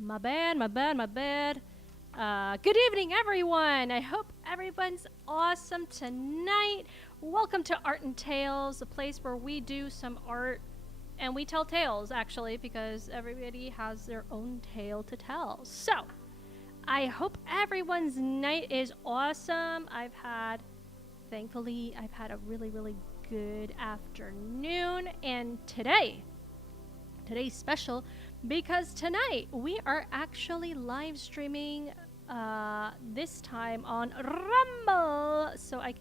My bad, my bad, my bad. Good evening, everyone. I hope everyone's awesome tonight. Welcome to Art and Tales, the place where we do some art and we tell tales, actually, because everybody has their own tale to tell. So, I hope everyone's night is awesome. Thankfully, I've had a really, really good afternoon, and today's special because tonight we are actually live streaming this time on Rumble. So I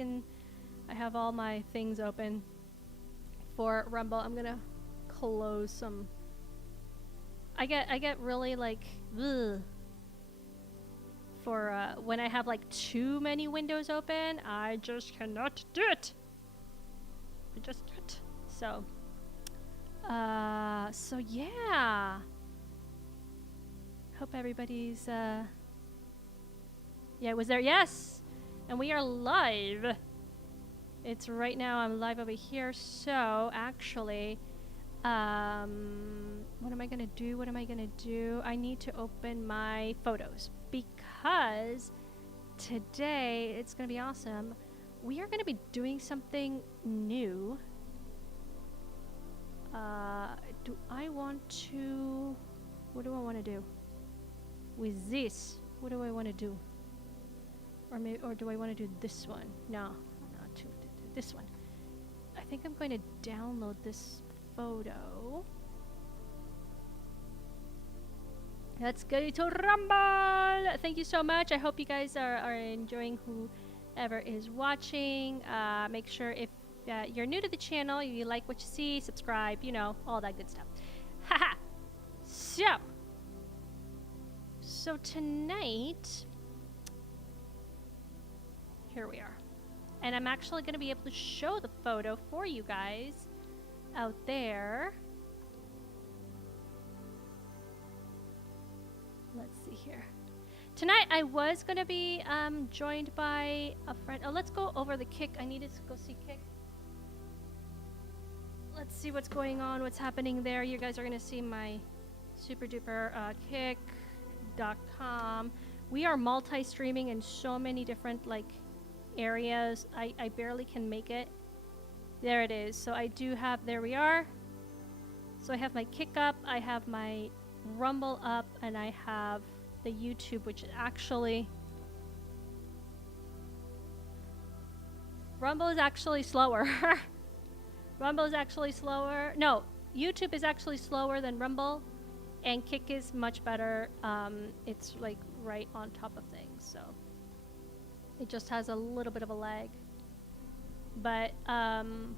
have all my things open for Rumble. I'm gonna close some. I get really like ugh, for when I have like too many windows open. I just cannot do it. I just do it. So yeah. Hope everybody's yeah, was there? Yes. And we are live. It's right now, I'm live over here. So actually, what am I gonna do? I need to open my photos because today it's gonna be awesome. We are gonna be doing something new. What do I want to do with this? What do I want to do? Or do I want to do this one? No, not this one. I think I'm going to download this photo. Let's go to Rumble! Thank you so much. I hope you guys are enjoying whoever is watching. Make sure if you're new to the channel, you like what you see, subscribe, you know, all that good stuff. Haha! So tonight, here we are. And I'm actually going to be able to show the photo for you guys out there. Let's see here. Tonight I was going to be joined by a friend. Oh, let's go over the Kick. I needed to go see Kick. Let's see what's going on, what's happening there. You guys are going to see my super duper kick.com. We are multi-streaming in so many different like areas. I barely can make it. There it is. So I do have, there we are. So I have my Kick up, I have my Rumble up, and I have the YouTube, which actually Rumble is actually slower. Rumble is actually slower. No, YouTube is actually slower than Rumble, and Kick is much better. It's like right on top of things, so it just has a little bit of a lag. But the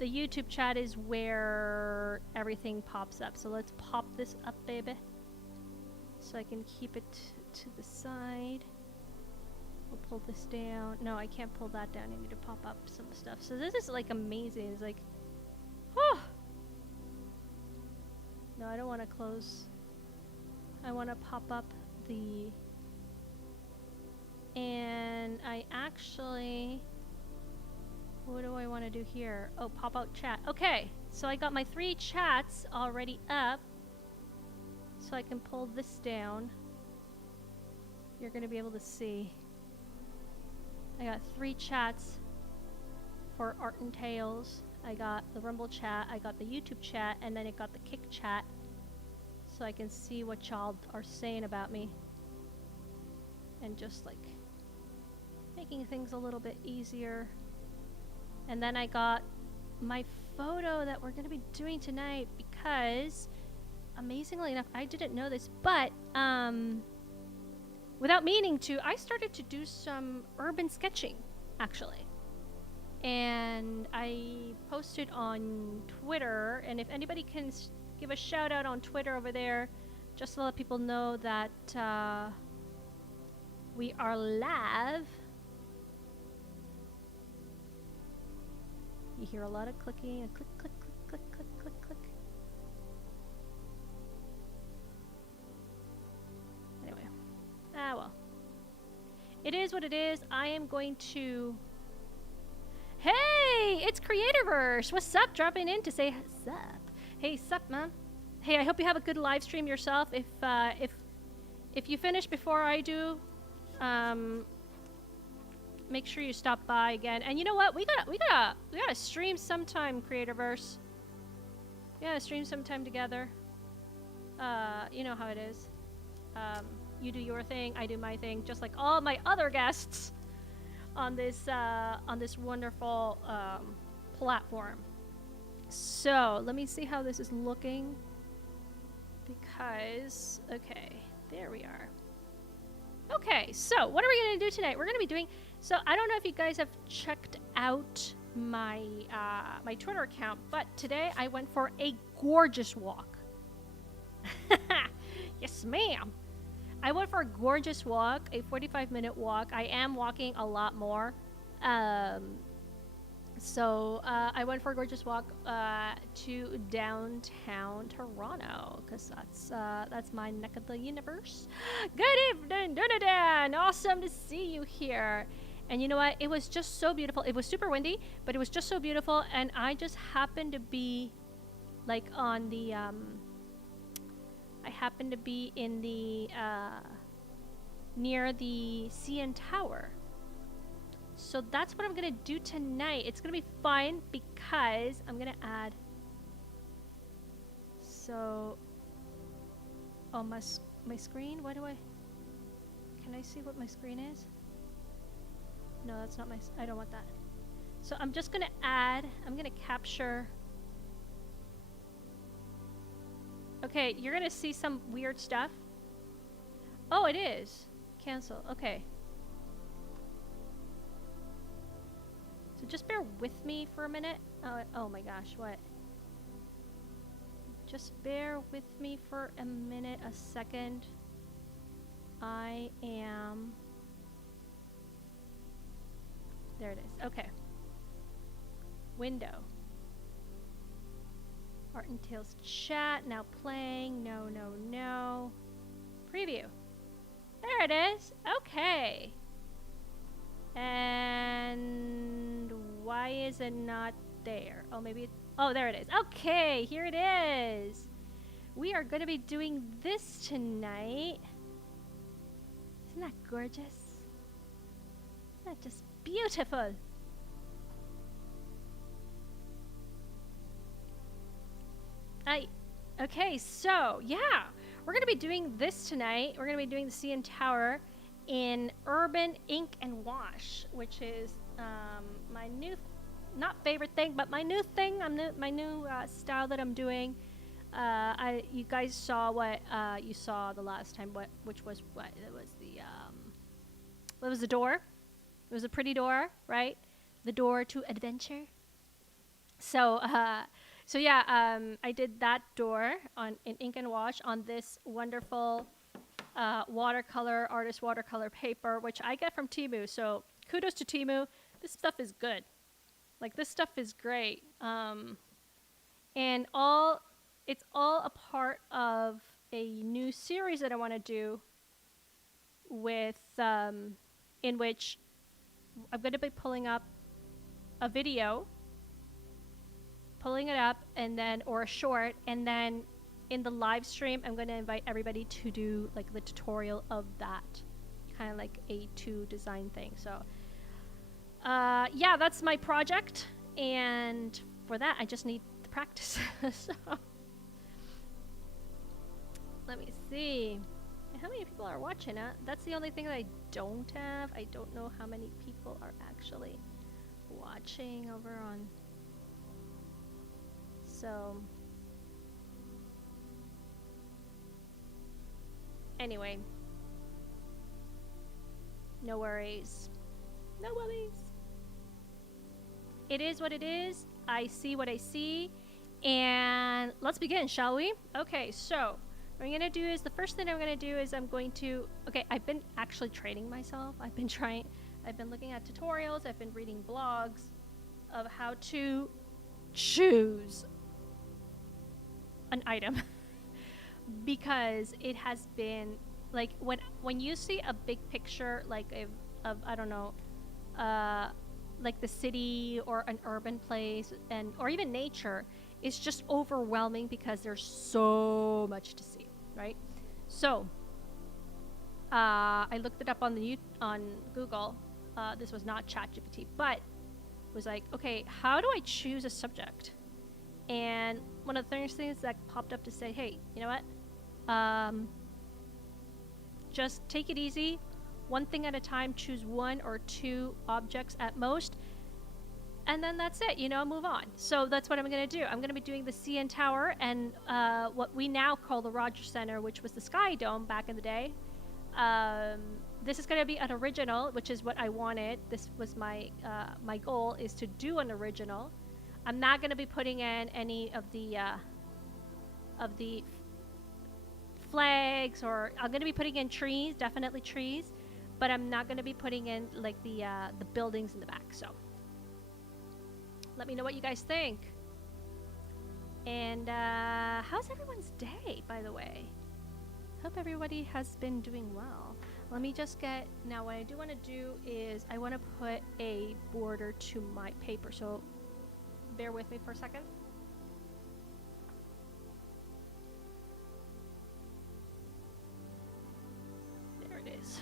YouTube chat is where everything pops up. So let's pop this up, baby, so I can keep it to the side. We'll pull this down. No, I can't pull that down. I need to pop up some stuff. So this is like amazing. It's like, whew. No, I don't want to close. I want to pop up the... And I actually... What do I want to do here? Oh, pop out chat. Okay, so I got my 3 chats already up. So I can pull this down. You're going to be able to see. I got 3 chats for Art and Tales. I got the Rumble chat, I got the YouTube chat, and then I got the Kick chat. So I can see what y'all are saying about me. And just like making things a little bit easier. And then I got my photo that we're going to be doing tonight because, amazingly enough, I didn't know this, but without meaning to, I started to do some urban sketching, actually. And I posted on Twitter, and if anybody can give a shout out on Twitter over there, just to let people know that we are live. You hear a lot of clicking, a click, click, click, click, click, click, click. Anyway. Well. It is what it is. I am going to... Hey! It's Creatorverse! What's up? Dropping in to say what's up. Hey, sup, man? Hey, I hope you have a good live stream yourself. If you finish before I do, make sure you stop by again. And you know what? We gotta stream sometime, Creatorverse. We gotta stream sometime together. You know how it is. You do your thing, I do my thing, just like all my other guests on this wonderful platform. So let me see how this is looking. Because, okay, there we are. Okay, so what are we going to do tonight? We're going to be doing, so I don't know if you guys have checked out my my Twitter account, but today I went for a gorgeous walk. Yes, ma'am. I went for a gorgeous walk, a 45-minute walk. I am walking a lot more. So I went for a gorgeous walk to downtown Toronto, because that's my neck of the universe. Good evening, Dunadan! Awesome to see you here. And you know what? It was just so beautiful. It was super windy, but it was just so beautiful. And I just happened to be like on the I happened to be in the near the CN Tower. So that's what I'm gonna do tonight. It's gonna be fun because I'm gonna add. So, oh, my screen. Why do I? Can I see what my screen is? No, that's not my. I don't want that. So I'm just gonna add. I'm gonna capture. Okay, you're gonna see some weird stuff. Oh, it is. Cancel. Okay. So just bear with me for a minute. Oh my gosh, what? Just bear with me for a minute, a second. I am... There it is. Okay. Window. Art and Tales chat. Now playing. No, no, no. Preview. There it is. Okay. And why is it not there? Oh, maybe it, oh, there it is. Okay, here it is. We are going to be doing this tonight. Isn't that gorgeous? Isn't that just beautiful? Okay, so yeah, we're going to be doing this tonight. We're going to be doing the CN Tower in Urban Ink and Wash, which is my new, not favorite thing, but my new thing. My new style that I'm doing. You guys saw what you saw the last time. Which was what? It was the what was the door? It was a pretty door, right? The door to adventure. So so yeah, I did that door in Ink and Wash on this wonderful artist watercolor paper, which I get from Temu. So kudos to Temu. This stuff is good. Like, this stuff is great. And it's all a part of a new series that I want to do with, in which I'm going to be pulling up a video, pulling it up, and then, or a short, and then in the live stream, I'm going to invite everybody to do like the tutorial of that, kind of like A2 design thing. So, yeah, that's my project, and for that, I just need to practice. So, let me see. How many people are watching it? That's the only thing that I don't have. I don't know how many people are actually watching over on. So, anyway, no worries. No worries. It is what it is. I see what I see. And let's begin, shall we? Okay, so what I'm gonna do is, the first thing I'm gonna do is I'm going to, okay, I've been actually training myself. I've been looking at tutorials, I've been reading blogs of how to choose an item. Because it has been, like, when you see a big picture, like, of I don't know, like the city or an urban place, or even nature, is just overwhelming because there's so much to see, right? So I looked it up on Google. This was not ChatGPT, but it was like, okay, how do I choose a subject? And one of the first things that popped up to say, hey, you know what? Just take it easy, one thing at a time, choose 1 or 2 objects at most, and then that's it, you know, move on. So that's what I'm going to do. I'm going to be doing the CN Tower and what we now call the Rogers Center, which was the Sky Dome back in the day. This is going to be an original, which is what I wanted. This was my goal, is to do an original. I'm not going to be putting in any of the flags, or I'm going to be putting in trees, definitely trees, but I'm not going to be putting in like the buildings in the back. So let me know what you guys think. And how's everyone's day, by the way? Hope everybody has been doing well. Let me just get, now what I do want to do is I want to put a border to my paper, so bear with me for a second. There it is.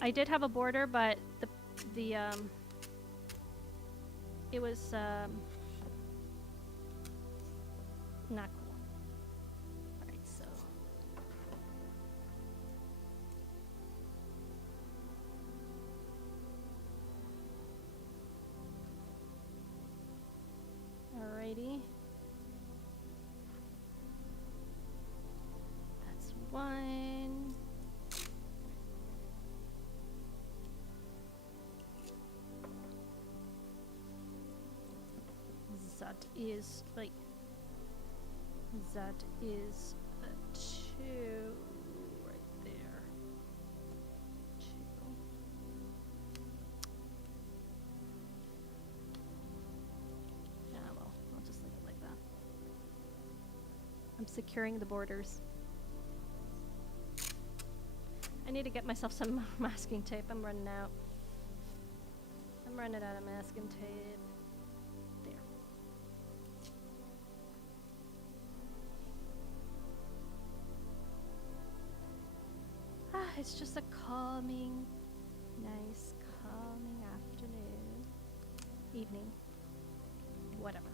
I did have a border, but it was not cool. All right, so alrighty. That's 1. That is like, that is a 2 right there. 2. Yeah, well, I'll just leave it like that. I'm securing the borders. I need to get myself some masking tape. I'm running out. I'm running out of masking tape. It's just a calming, nice, calming afternoon, evening, whatever.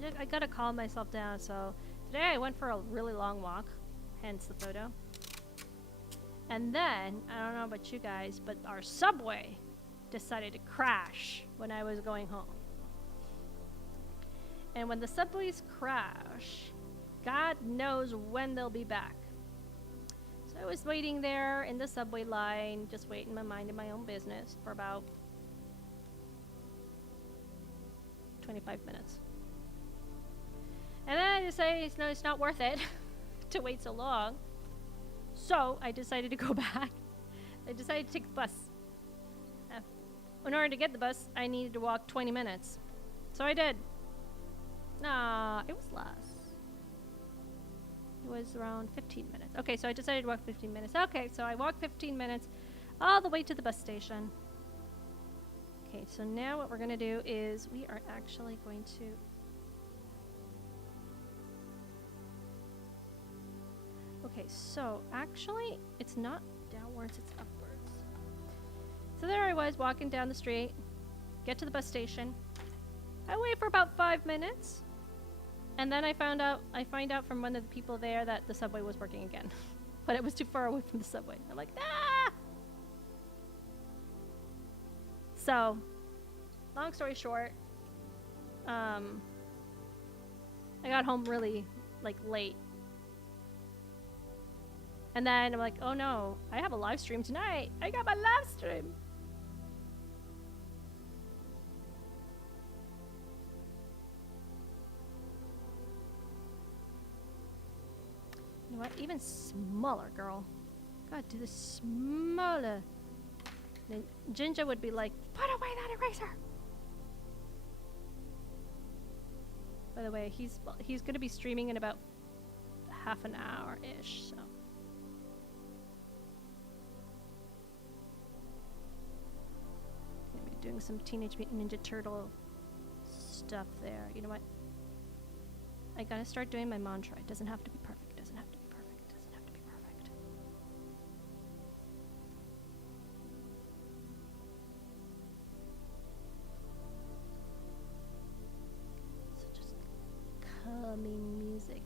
There. I gotta calm myself down. So today I went for a really long walk, hence the photo. And then, I don't know about you guys, but our subway decided to crash when I was going home. And when the subways crash, God knows when they'll be back. So I was waiting there in the subway line, just waiting, minding my own business for about 25 minutes. And then I decided, no, it's not worth it to wait so long. So I decided to go back. I decided to take the bus. In order to get the bus, I needed to walk 20 minutes. So I did. Nah, it was less. It was around 15 minutes. Okay, so I decided to walk 15 minutes. Okay, so I walked 15 minutes all the way to the bus station. Okay, so now what we're going to do is we are actually going to... Okay, so actually it's not downwards, it's upwards. So there I was walking down the street, get to the bus station. I wait for about 5 minutes. And then I find out from one of the people there that the subway was working again. But it was too far away from the subway. I'm like, ah! So, long story short, I got home really, late. And then I'm like, oh no, I have a live stream tonight. I got my live stream. You know what? Even smaller, girl. Gotta do this smaller. Then Ginger would be like, put away that eraser. By the way, he's gonna be streaming in about half an hour-ish, so. doing some Teenage Mutant Ninja Turtle stuff there. You know what? I gotta start doing my mantra. It doesn't have to be perfect. It doesn't have to be perfect. It doesn't have to be perfect. So just calming music.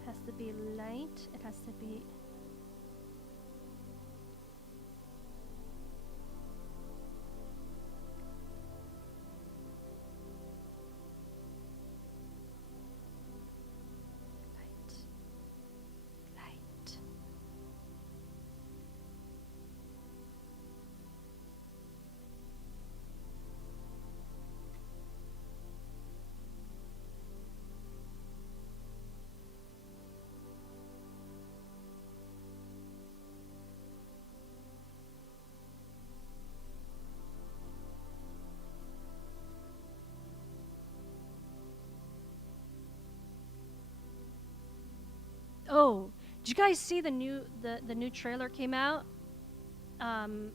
It has to be light. It has to be... Oh, did you guys see the new trailer came out?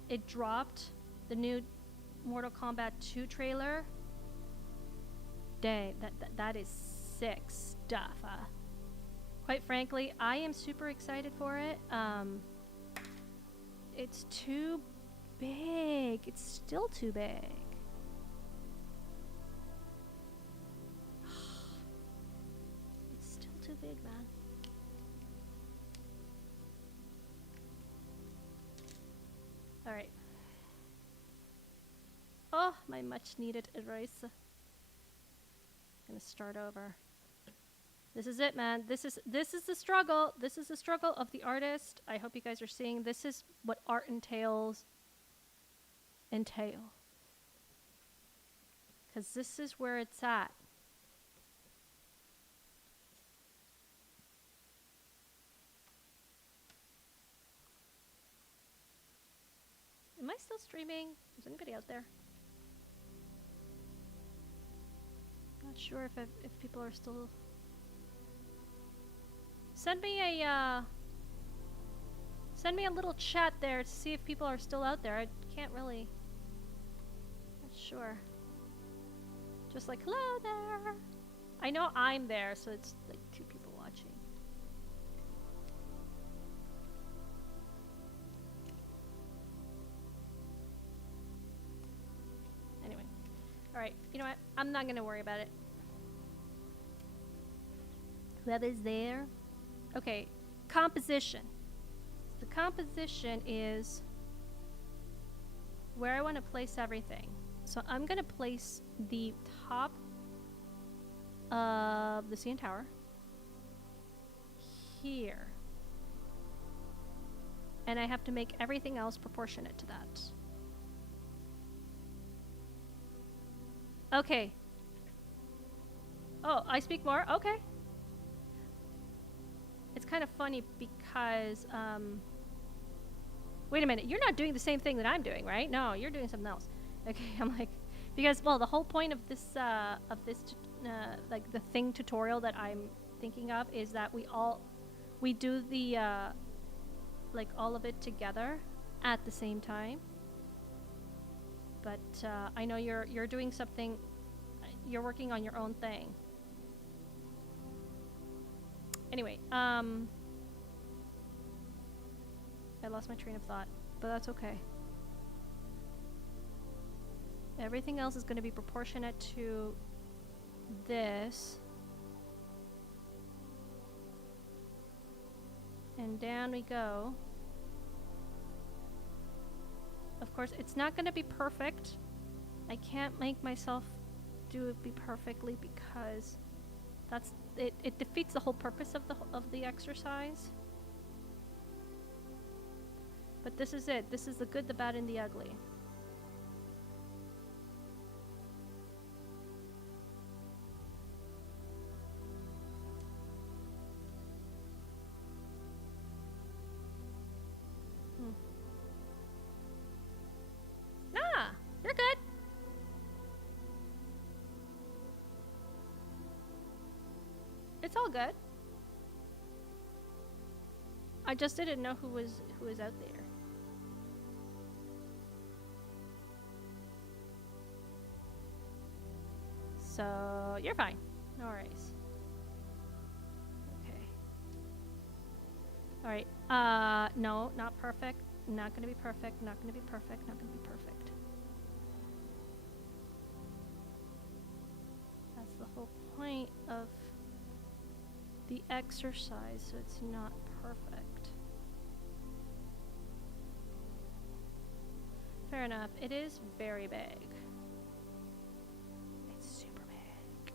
It dropped the new Mortal Kombat 2 trailer. Dang, that is sick stuff. Quite frankly, I am super excited for it. It's too big. It's still too big. It's still too big, man. All right. Oh, my much needed erase. Gonna start over. This is it, man. This is the struggle. This is the struggle of the artist. I hope you guys are seeing. This is what art entail. Because this is where it's at. Am I still streaming? Is anybody out there? Not sure if people are still... Send me a little chat there to see if people are still out there. I can't really... Not sure. Just like, hello there! I know I'm there, so it's like 2 people watching. Anyway. Alright, you know what? I'm not gonna worry about it. Whoever's there. Okay, composition. So the composition is where I want to place everything. So I'm going to place the top of the CN Tower here. And I have to make everything else proportionate to that. Okay. Oh, I speak more? Okay. It's kind of funny because, wait a minute, you're not doing the same thing that I'm doing, right? No, you're doing something else. Okay, I'm like, because, well, the whole point of this, like, the thing tutorial that I'm thinking of is that we do the, like, all of it together at the same time. But, I know you're doing something, you're working on your own thing. Anyway, I lost my train of thought, but that's okay. Everything else is going to be proportionate to this. And down we go. Of course, it's not going to be perfect. I can't make myself do it perfectly because that's it defeats the whole purpose of the exercise. But this is it. This is the good, the bad, and the ugly. Ah, you're good. It's all good. I just didn't know who was out there. So you're fine. No worries. Okay. All right. No, not perfect. Not gonna be perfect. Not gonna be perfect. Not gonna be perfect. That's the whole point of the exercise, so it's not perfect. Fair enough. It is very big. It's super big.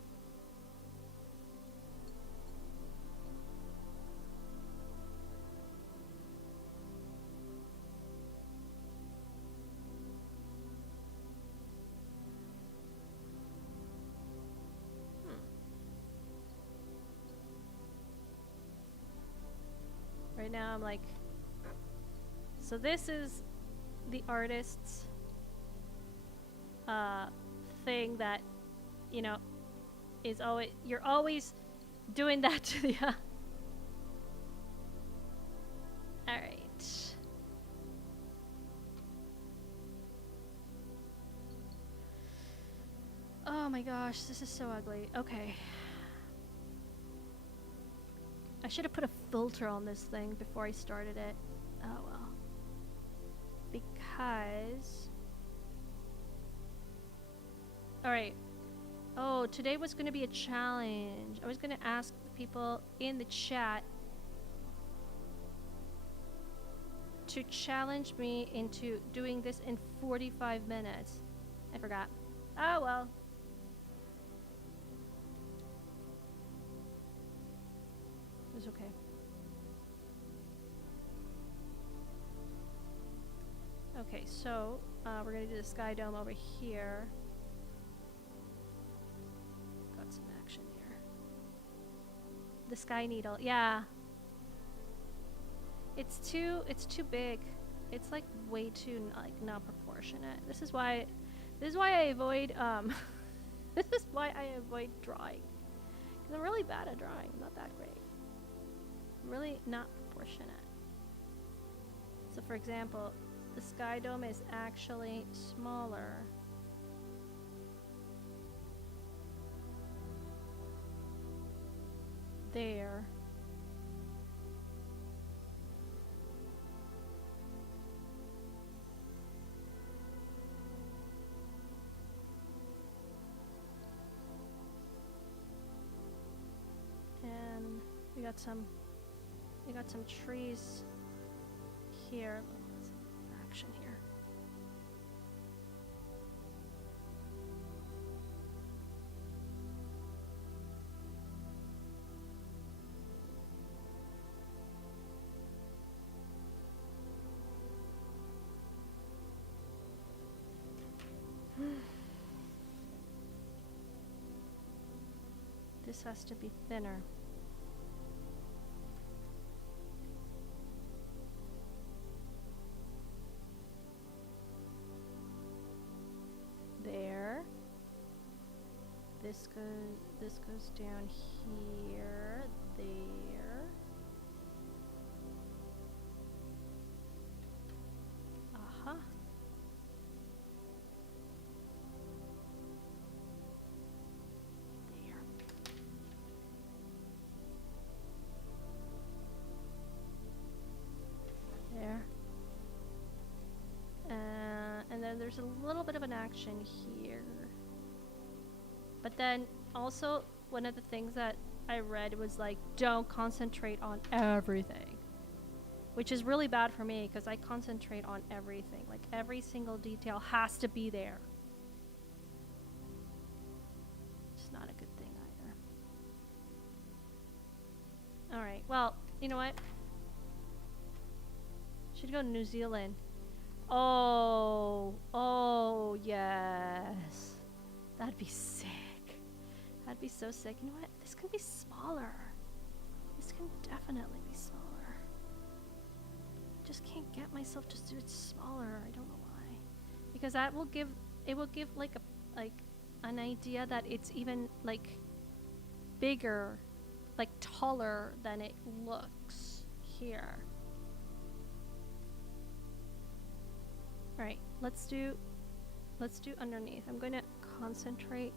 Right now I'm like, so this is the artist's thing that, you know, is always, you're always doing that to the all right. Oh my gosh, this is so ugly. Okay. I should have put a filter on this thing before I started it. Oh well. Because... Alright. Oh, today was going to be a challenge. I was going to ask the people in the chat to challenge me into doing this in 45 minutes. I forgot. Oh well. It was okay. Okay, so we're gonna do the sky dome over here. Got some action here. The sky needle, yeah. It's too big. It's like way too like not proportionate. This is why I avoid this is why I avoid drawing. Because I'm really bad at drawing. I'm not that great. Really not proportionate. So for example, the sky dome is actually smaller. There. And we got some trees here. Let's action here. This has to be thinner. There. This goes down here, there. Uh-huh. There. And then there's a little bit of an action here. But then also one of the things that I read was like, don't concentrate on everything. Which is really bad for me because I concentrate on everything. Like every single detail has to be there. It's not a good thing either. Alright, well, you know what? Should go to New Zealand. Oh, yes. That'd be sick. That'd be so sick. You know what? This can be smaller. This can definitely be smaller. Just can't get myself to do it smaller. I don't know why. Because that will give, it will give like an idea that it's even like bigger, like taller than it looks here. All right, let's do underneath. I'm going to concentrate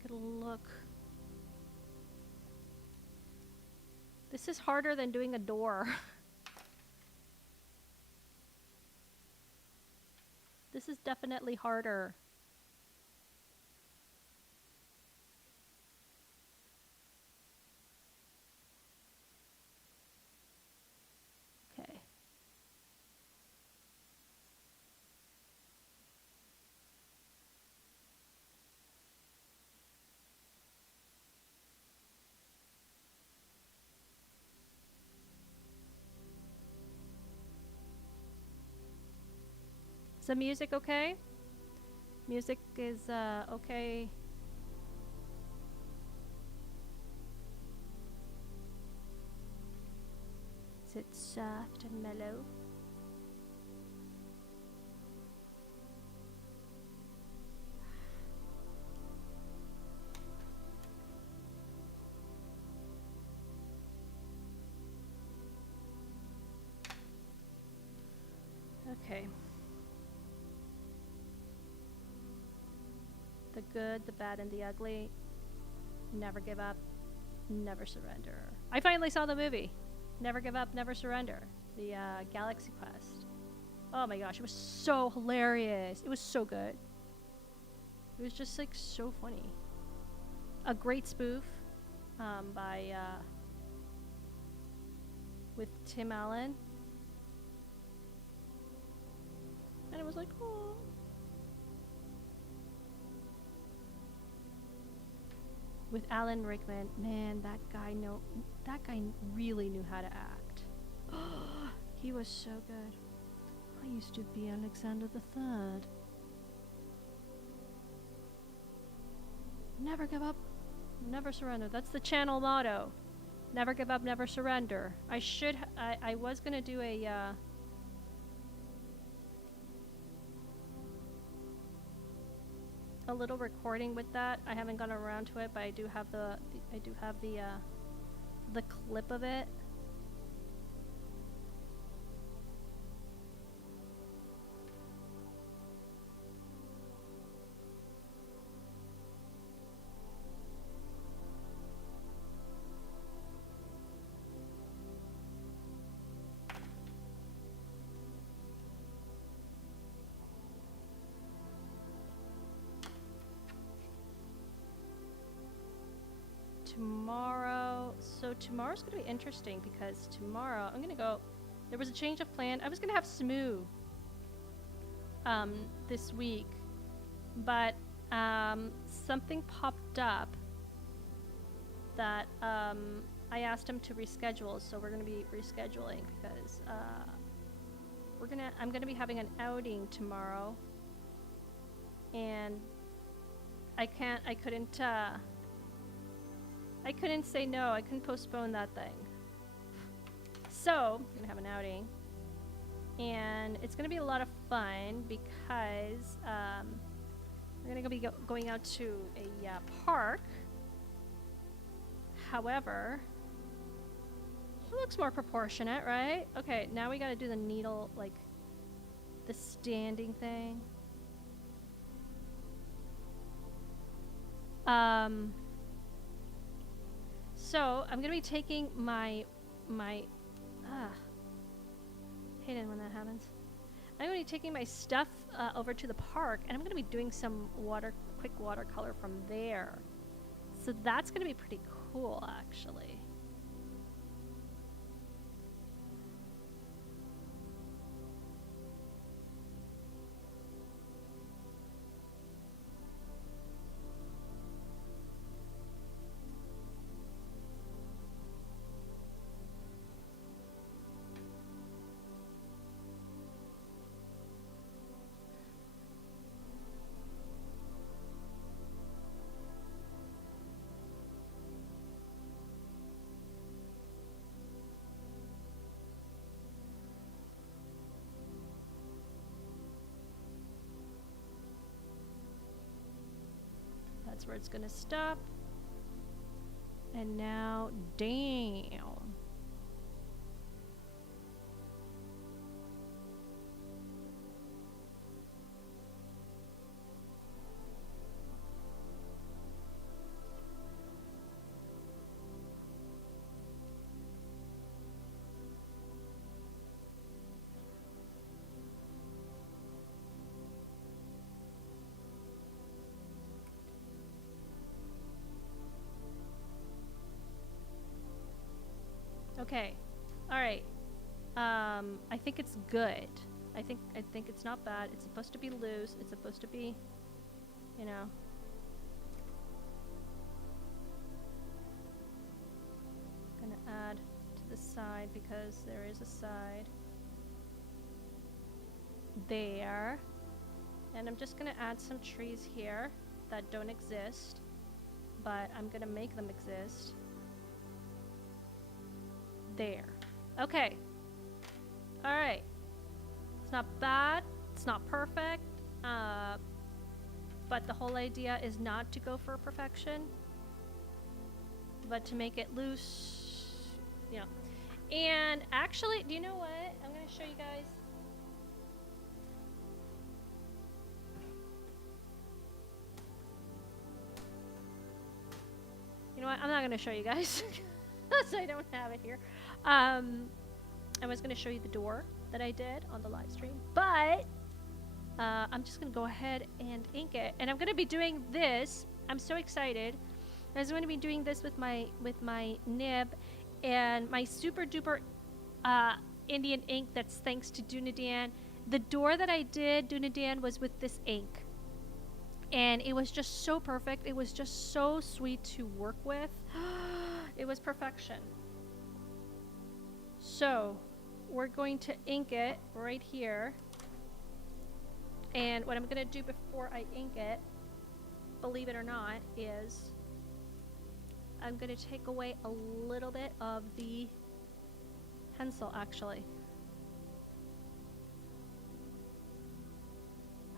Take a look. This is harder than doing a door. This is definitely harder. Okay. Is the music okay? Music is okay. Is it soft and mellow? Okay. The good, the bad, and the ugly. Never give up, never surrender. I finally saw the movie. Never give up, never surrender. The Galaxy Quest. Oh my gosh, it was so hilarious. It was so good. It was just like so funny. A great spoof by with Tim Allen. And it was like, oh. With Alan Rickman, man, that guy really knew how to act. He was so good. I used to be Alexander III. Never give up, never surrender. That's the channel motto. Never give up, never surrender. I was gonna do a little recording with that. I haven't gone around to it, but I do have the clip of it. Tomorrow's gonna be interesting because tomorrow I'm gonna go. There was a change of plan. I was gonna have Smoo this week, but something popped up that I asked him to reschedule. So we're gonna be rescheduling because I'm gonna be having an outing tomorrow, and I couldn't say no. I couldn't postpone that thing. So, I'm gonna have an outing. And it's gonna be a lot of fun because we're gonna be going out to a park. However, it looks more proportionate, right? Okay, now we gotta do the needle, like, the standing thing. So I'm gonna be taking my hate it when that happens. I'm gonna be taking my stuff over to the park, and I'm gonna be doing some quick watercolor from there. So that's gonna be pretty cool, actually. That's where it's gonna stop. And now down. Okay. All right. I think it's good. I think it's not bad. It's supposed to be loose. It's supposed to be, you know. Gonna add to the side because there is a side. There. And I'm just gonna add some trees here that don't exist, but I'm gonna make them exist. There. Okay. All right. It's not bad. It's not perfect. But the whole idea is not to go for perfection, but to make it loose, you know. And actually, do you know what? I'm gonna show you guys. You know what? I'm not gonna show you guys, so I don't have it here. I was gonna show you the door that I did on the live stream, but I'm just gonna go ahead and ink it, and I'm gonna be doing this. I'm so excited. I was going to be doing this with my nib and my super duper Indian ink. That's thanks to Dunadan. The door that I did, Dunadan, was with this ink, and it was just so perfect. It was just so sweet to work with. It was perfection. So we're going to ink it right here. And what I'm going to do before I ink it, believe it or not, is I'm going to take away a little bit of the pencil, actually.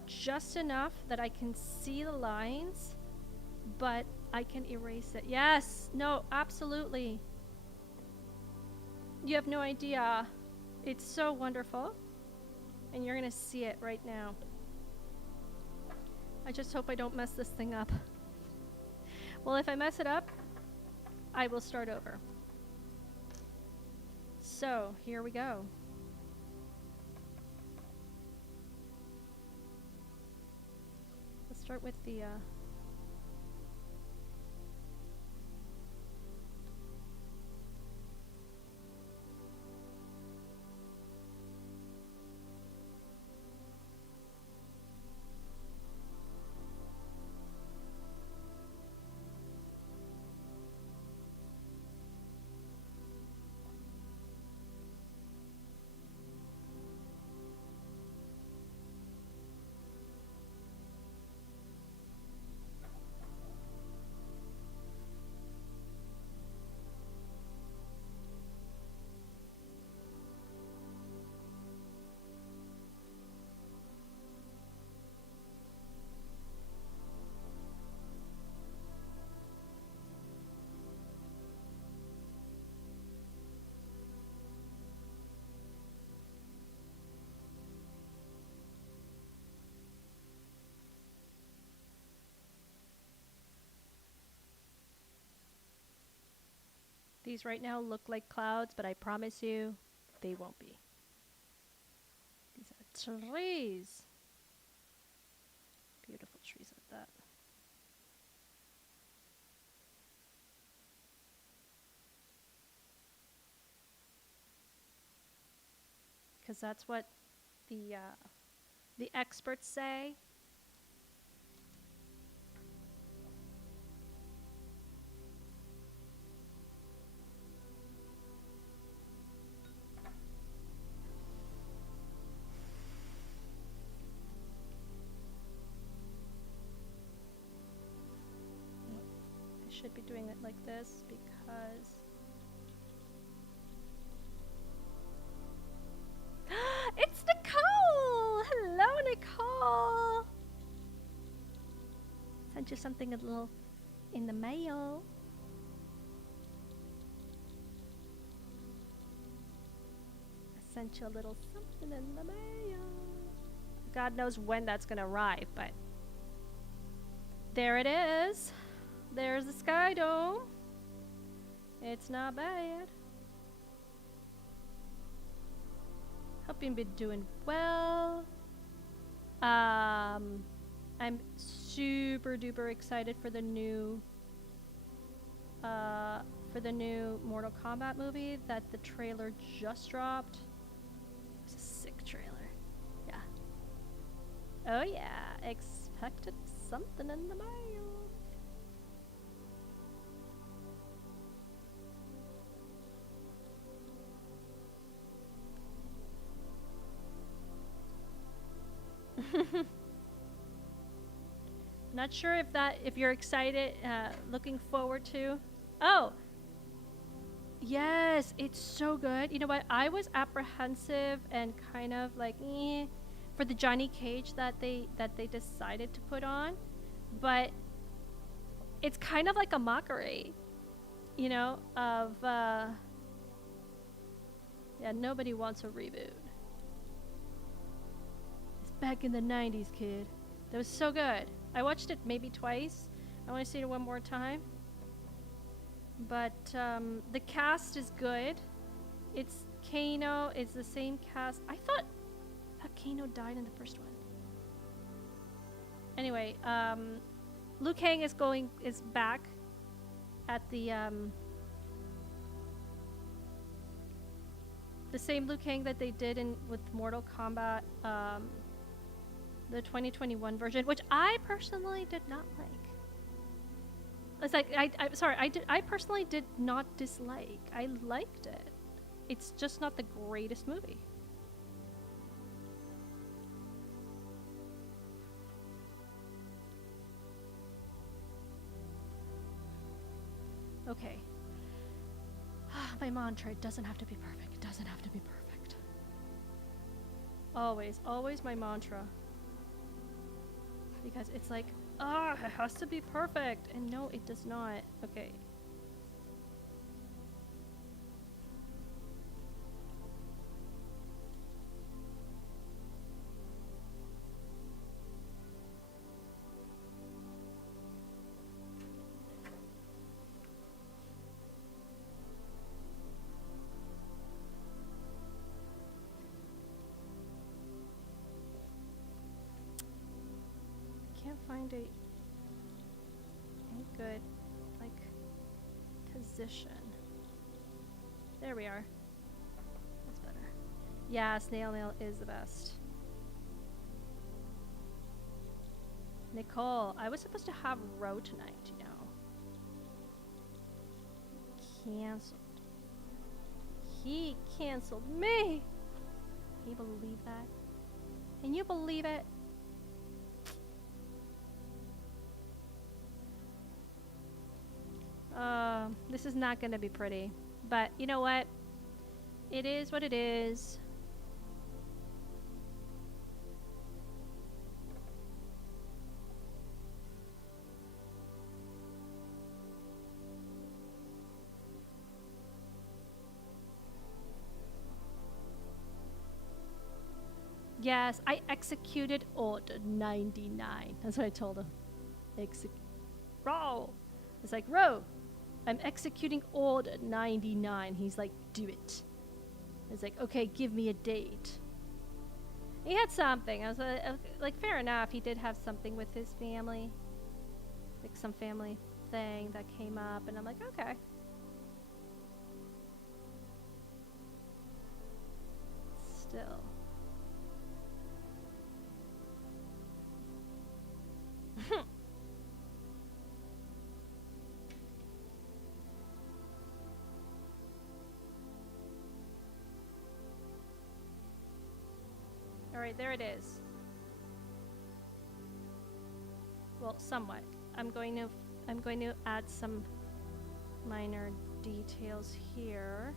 Just enough that I can see the lines, but I can erase it. Yes! No, absolutely. You have no idea. It's so wonderful. And you're going to see it right now. I just hope I don't mess this thing up. Well, if I mess it up, I will start over. So, here we go. Let's start with the these right now look like clouds, but I promise you, they won't be. These are trees. Beautiful trees like that. Because that's what the experts say. Should be doing it like this because it's Nicole! Hello, Nicole! Sent you something a little in the mail. I sent you a little something in the mail. God knows when that's gonna arrive, but there it is. There's the sky dome. It's not bad. Hope you've been doing well. I'm super duper excited for the new for the new Mortal Kombat movie that the trailer just dropped. It was a sick trailer. Yeah. Oh yeah, expected something in the mail. Not sure if you're excited, looking forward to. Oh, yes, it's so good. You know what? I was apprehensive and kind of like, for the Johnny Cage that they decided to put on, but it's kind of like a mockery, you know, of yeah, nobody wants a reboot. It's back in the 90s, kid. That was so good. I watched it maybe twice. I want to see it one more time. But the cast is good. It's Kano. It's the same cast. I thought Kano died in the first one. Anyway, Liu Kang is back at the same Liu Kang that they did with Mortal Kombat, the 2021 version, which I personally did not like. It's like I personally did not dislike. I liked it. It's just not the greatest movie. Okay. My mantra, it doesn't have to be perfect. It doesn't have to be perfect. Always, always my mantra. Because it's like, it has to be perfect. And no, it does not. Okay. Can't find a good like position. There we are. That's better. Yeah, snail mail is the best. Nicole, I was supposed to have row tonight, you know. Cancelled. He canceled me. Can you believe that? Can you believe it? This is not gonna be pretty, but you know what? It is what it is. Yes, I executed order 99. That's what I told him. Row. It's like, row. I'm executing order 99. He's like, do it. It's like, okay, give me a date. He had something. I was like, fair enough. He did have something with his family. Like some family thing that came up. And I'm like, okay. Still. Alright, there it is. Well, somewhat. I'm going to add some minor details here.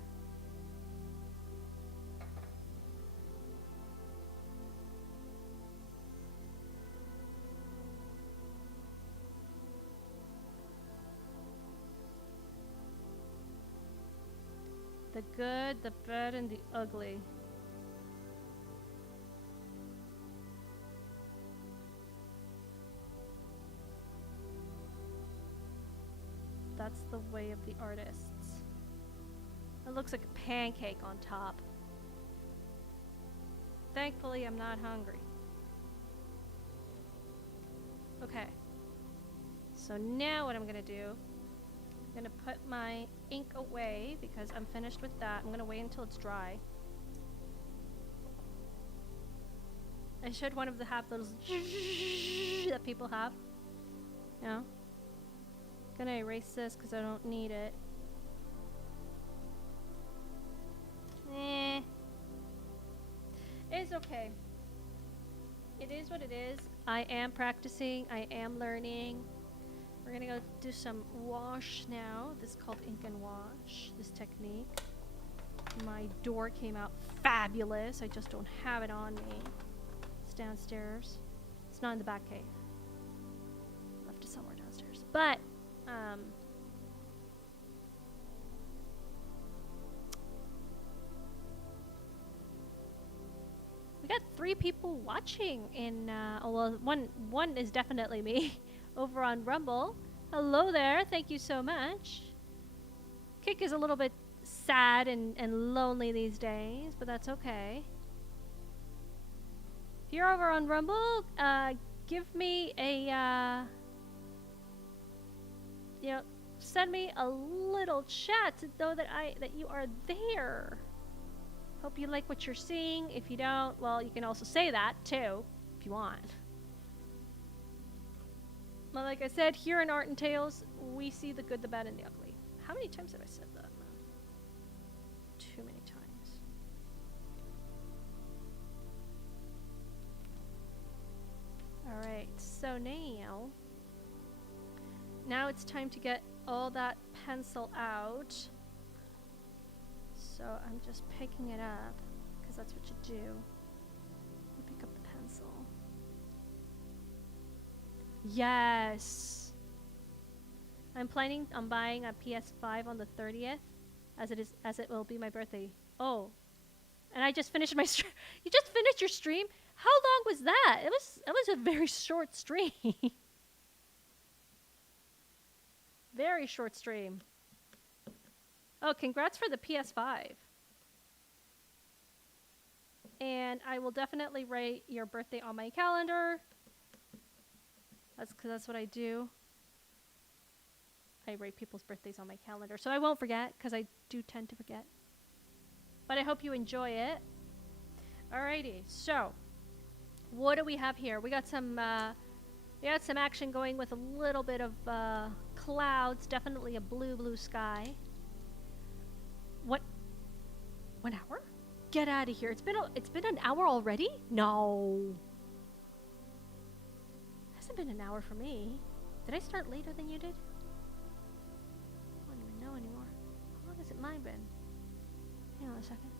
The good, the bad, and the ugly. That's the way of the artists. It looks like a pancake on top. Thankfully, I'm not hungry. Okay. So now what I'm gonna do gonna put my ink away because I'm finished with that. I'm gonna wait until it's dry. I should one of the have those that people have. No. Gonna erase this because I don't need it. It's okay. It is what it is. I am practicing. I am learning. We're gonna go do some wash now. This is called ink and wash. This technique. My door came out fabulous. I just don't have it on me. It's downstairs. It's not in the back cave. Left it somewhere downstairs. But we got 3 people watching in well, one is definitely me over on Rumble. Hello there. Thank you so much. Kick is a little bit sad and lonely these days, but that's okay. If you're over on Rumble, give me a you know, send me a little chat to know that you are there. Hope you like what you're seeing. If you don't, well, you can also say that too, if you want. Well, like I said, here in Art and Tales, we see the good, the bad, and the ugly. How many times have I said that? Too many times. Alright, so now it's time to get all that pencil out. So I'm just picking it up, because that's what you do. You pick up the pencil. Yes! I'm planning on buying a PS5 on the 30th, as it will be my birthday. Oh. And I just finished my stream. You just finished your stream? How long was that? It was a very short stream. Very short stream. Oh, congrats for the PS5. And I will definitely write your birthday on my calendar. That's because that's what I do. I write people's birthdays on my calendar. So I won't forget, because I do tend to forget. But I hope you enjoy it. Alrighty, so what do we have here? We got some action going with a little bit of clouds. Definitely a blue sky. What? 1 hour? Get out of here! It's been an hour already? No. It hasn't been an hour for me. Did I start later than you did? I don't even know anymore. How long has mine been? Hang on a second.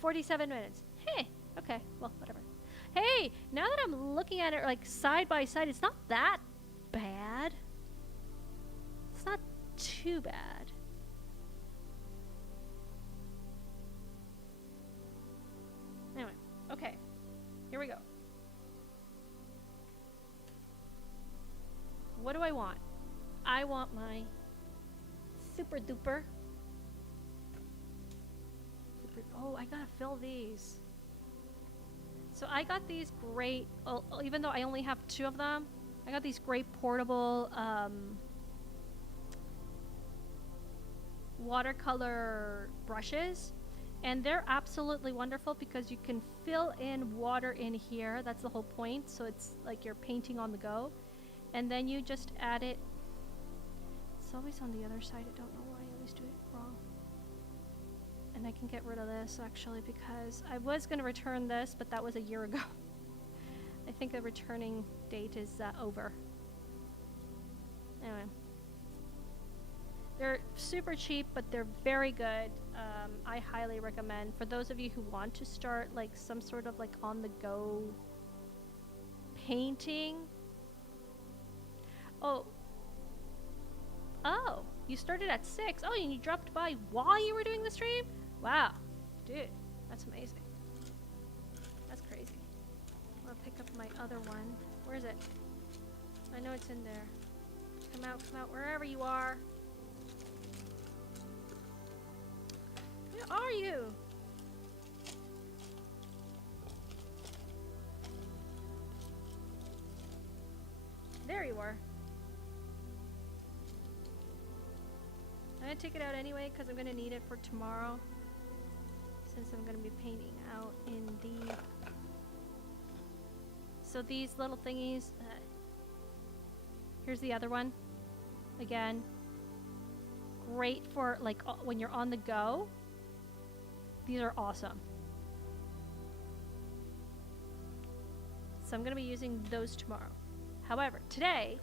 47 minutes. Hey. Okay. Well, whatever. Hey, now that I'm looking at it like side by side, it's not that bad. It's not too bad. Anyway, okay. Here we go. What do I want? I want my super duper. Oh, I gotta fill these. So I got these great, even though I only have 2 of them, I got these great portable watercolor brushes. And they're absolutely wonderful because you can fill in water in here. That's the whole point. So it's like you're painting on the go. And then you just add it. It's always on the other side. I don't know why I always do it wrong. And I can get rid of this actually because I was going to return this, but that was a year ago. I think the returning date is over. Anyway. They're super cheap, but they're very good. I highly recommend for those of you who want to start like some sort of like on the go painting. Oh, you started at 6. Oh, and you dropped by while you were doing the stream? Wow, dude, that's amazing. That's crazy. I'm gonna pick up my other one. Where is it? I know it's in there. Come out, wherever you are. Where are you? There you are. I'm gonna take it out anyway because I'm gonna need it for tomorrow, since I'm gonna be painting out in the... So these little thingies, here's the other one. Again, great for like when you're on the go. These are awesome. So I'm gonna be using those tomorrow. However, today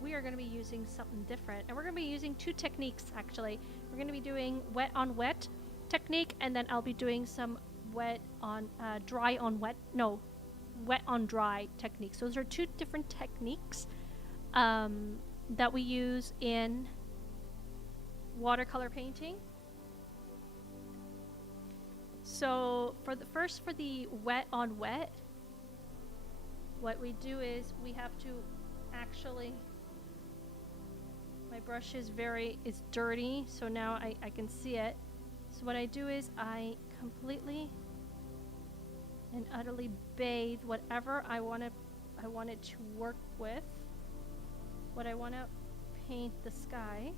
we are gonna be using something different, and we're gonna be using two techniques actually. We're gonna be doing wet on wet technique, and then I'll be doing some wet on dry on wet. No, wet on dry techniques. Those are two different techniques that we use in watercolor painting. So for the wet on wet, what we do is we have to actually, my brush is dirty, so now I can see it. So what I do is I completely and utterly bathe whatever I want it to work with, what I want to paint the sky.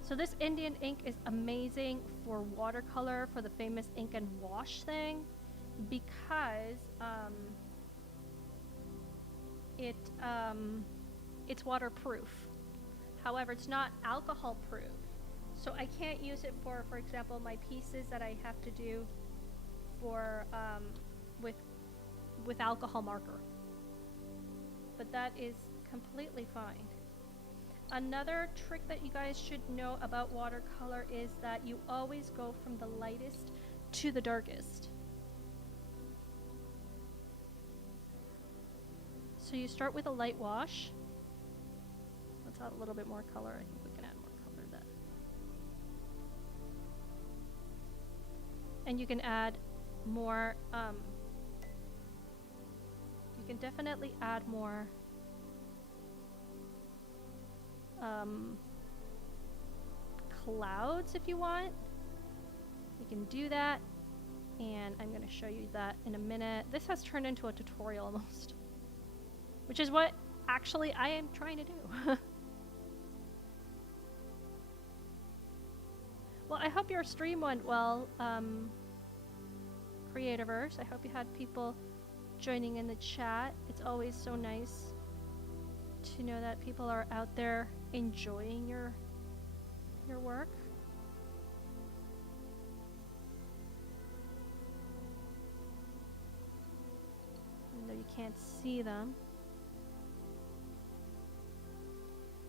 So this Indian ink is amazing for watercolor, for the famous ink and wash thing, because it's waterproof. However, it's not alcohol proof. So I can't use it for example, my pieces that I have to do for with alcohol marker. But that is completely fine. Another trick that you guys should know about watercolor is that you always go from the lightest to the darkest. So you start with a light wash. Let's add a little bit more color. I think we can add more color to that. And you can add more, you can definitely add more clouds if you want. You can do that, and I'm going to show you that in a minute. This has turned into a tutorial almost, which is what actually I am trying to do. Well, I hope your stream went well, Creativerse. I hope you had people joining in the chat. It's always so nice to know that people are out there enjoying your work. Even though you can't see them.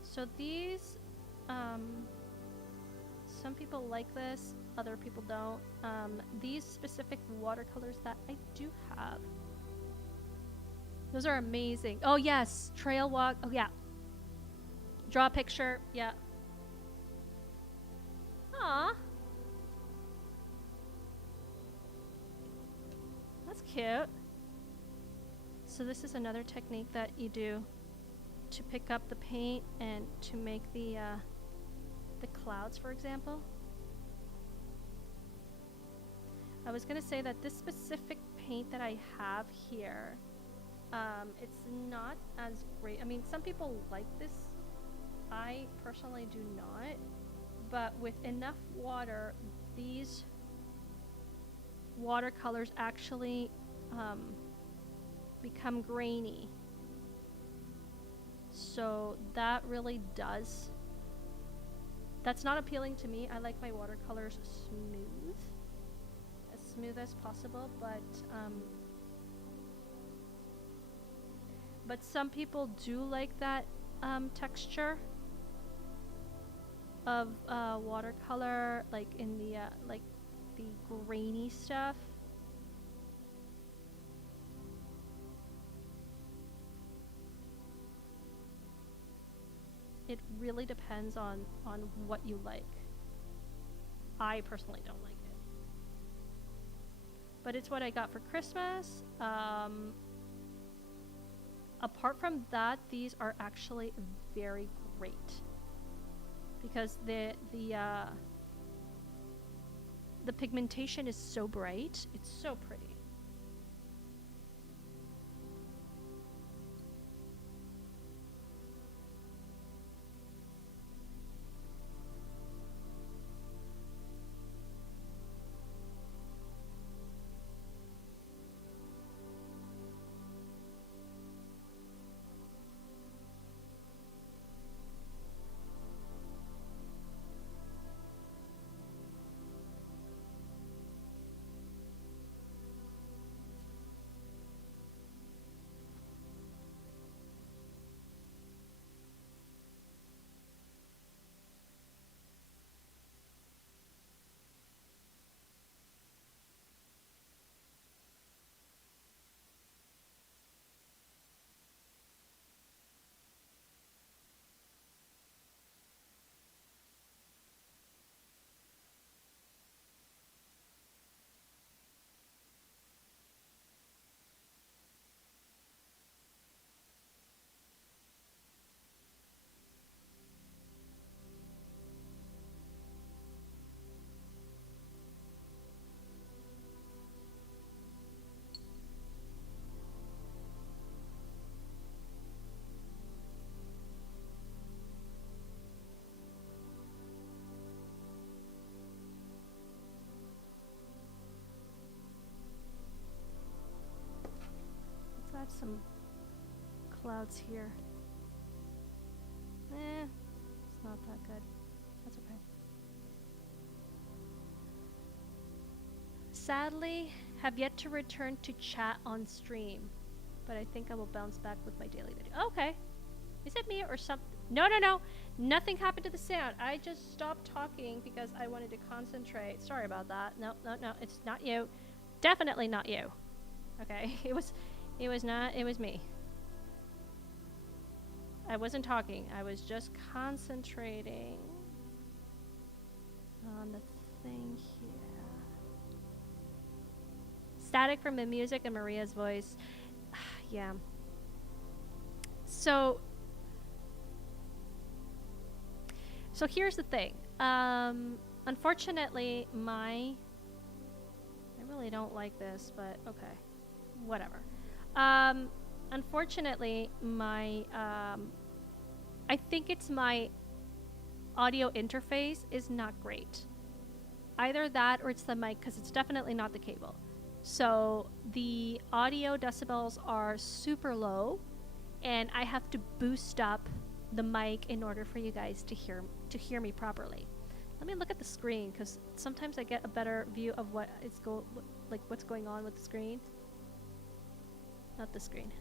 So these, some people like this, other people don't. These specific watercolors that I do have, those are amazing. Oh yes, trail walk. Oh yeah. Draw a picture. Yeah. Aw. That's cute. So this is another technique that you do to pick up the paint and to make the clouds, for example. I was gonna say that this specific paint that I have here, it's not as great. I mean, some people like this. I personally do not. But with enough water, these watercolors actually become grainy. So that really does. That's not appealing to me. I like my watercolors smooth as possible, but some people do like that texture of watercolor, like in the like the grainy stuff. It really depends on what you like. I personally don't like it, but it's what I got for Christmas. Apart from that, these are actually very great because the pigmentation is so bright. It's so pretty. Let's add some clouds here. It's not that good. That's okay. Sadly, have yet to return to chat on stream, but I think I will bounce back with my daily video. Okay. Is it me or something? No. Nothing happened to the sound. I just stopped talking because I wanted to concentrate. Sorry about that. No. It's not you. Definitely not you. Okay. It was not. It was me. I wasn't talking. I was just concentrating on the thing here. Static from the music and Maria's voice. Yeah. So here's the thing. Unfortunately, I really don't like this, but okay. Whatever. Unfortunately, I think it's my audio interface is not great. Either that or it's the mic, because it's definitely not the cable. So the audio decibels are super low, and I have to boost up the mic in order for you guys to hear me properly. Let me look at the screen, because sometimes I get a better view of what is what's going on with the screen. Not the screen.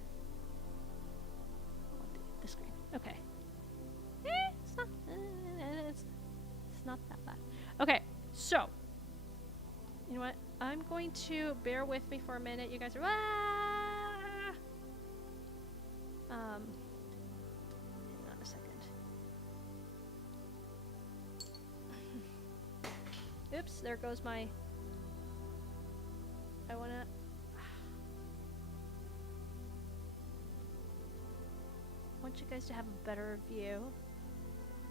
The screen. Okay. It's not that bad. Okay, so you know what? I'm going to bear with me for a minute. You guys are hang on a second. Oops, there goes my I want you guys to have a better view,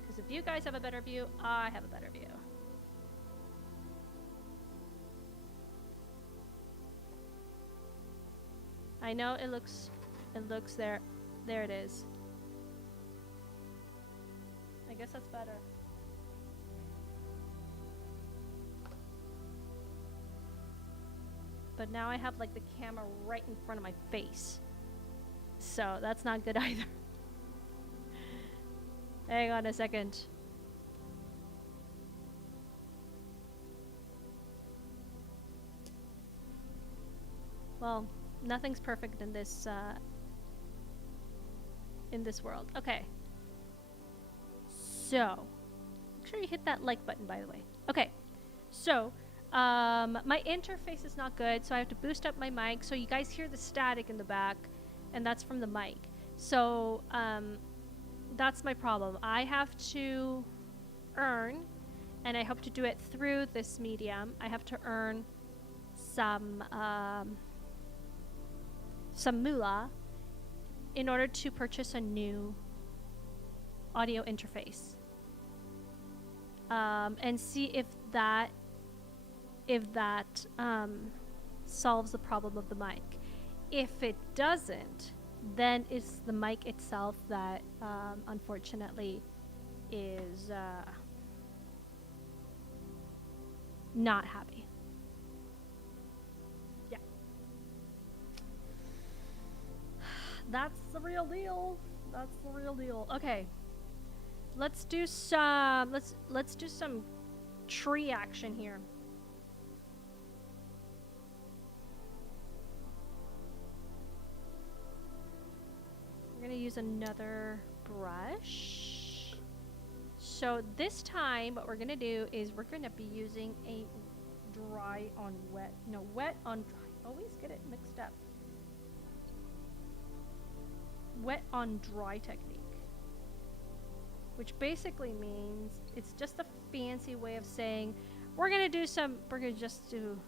because if you guys have a better view, I have a better view. I know it looks there it is. I guess that's better. But now I have like the camera right in front of my face, so that's not good either. Hang on a second. Well, nothing's perfect in this world. Okay. So, make sure you hit that like button, by the way. Okay. So, my interface is not good, so I have to boost up my mic. So you guys hear the static in the back, and that's from the mic. So, that's my problem. I have to earn, and I hope to do it through this medium. I have to earn some moolah in order to purchase a new audio interface, and see if that if that solves the problem of the mic. If it doesn't, then it's the mic itself that unfortunately is not happy. Yeah. That's the real deal. That's the real deal. Okay. Let's do some let's do some tree action here. We're gonna use another brush. So this time what we're gonna do is we're gonna be using a dry on wet. No, wet on dry. Always get it mixed up. Wet on dry technique. Which basically means it's just a fancy way of saying we're gonna just do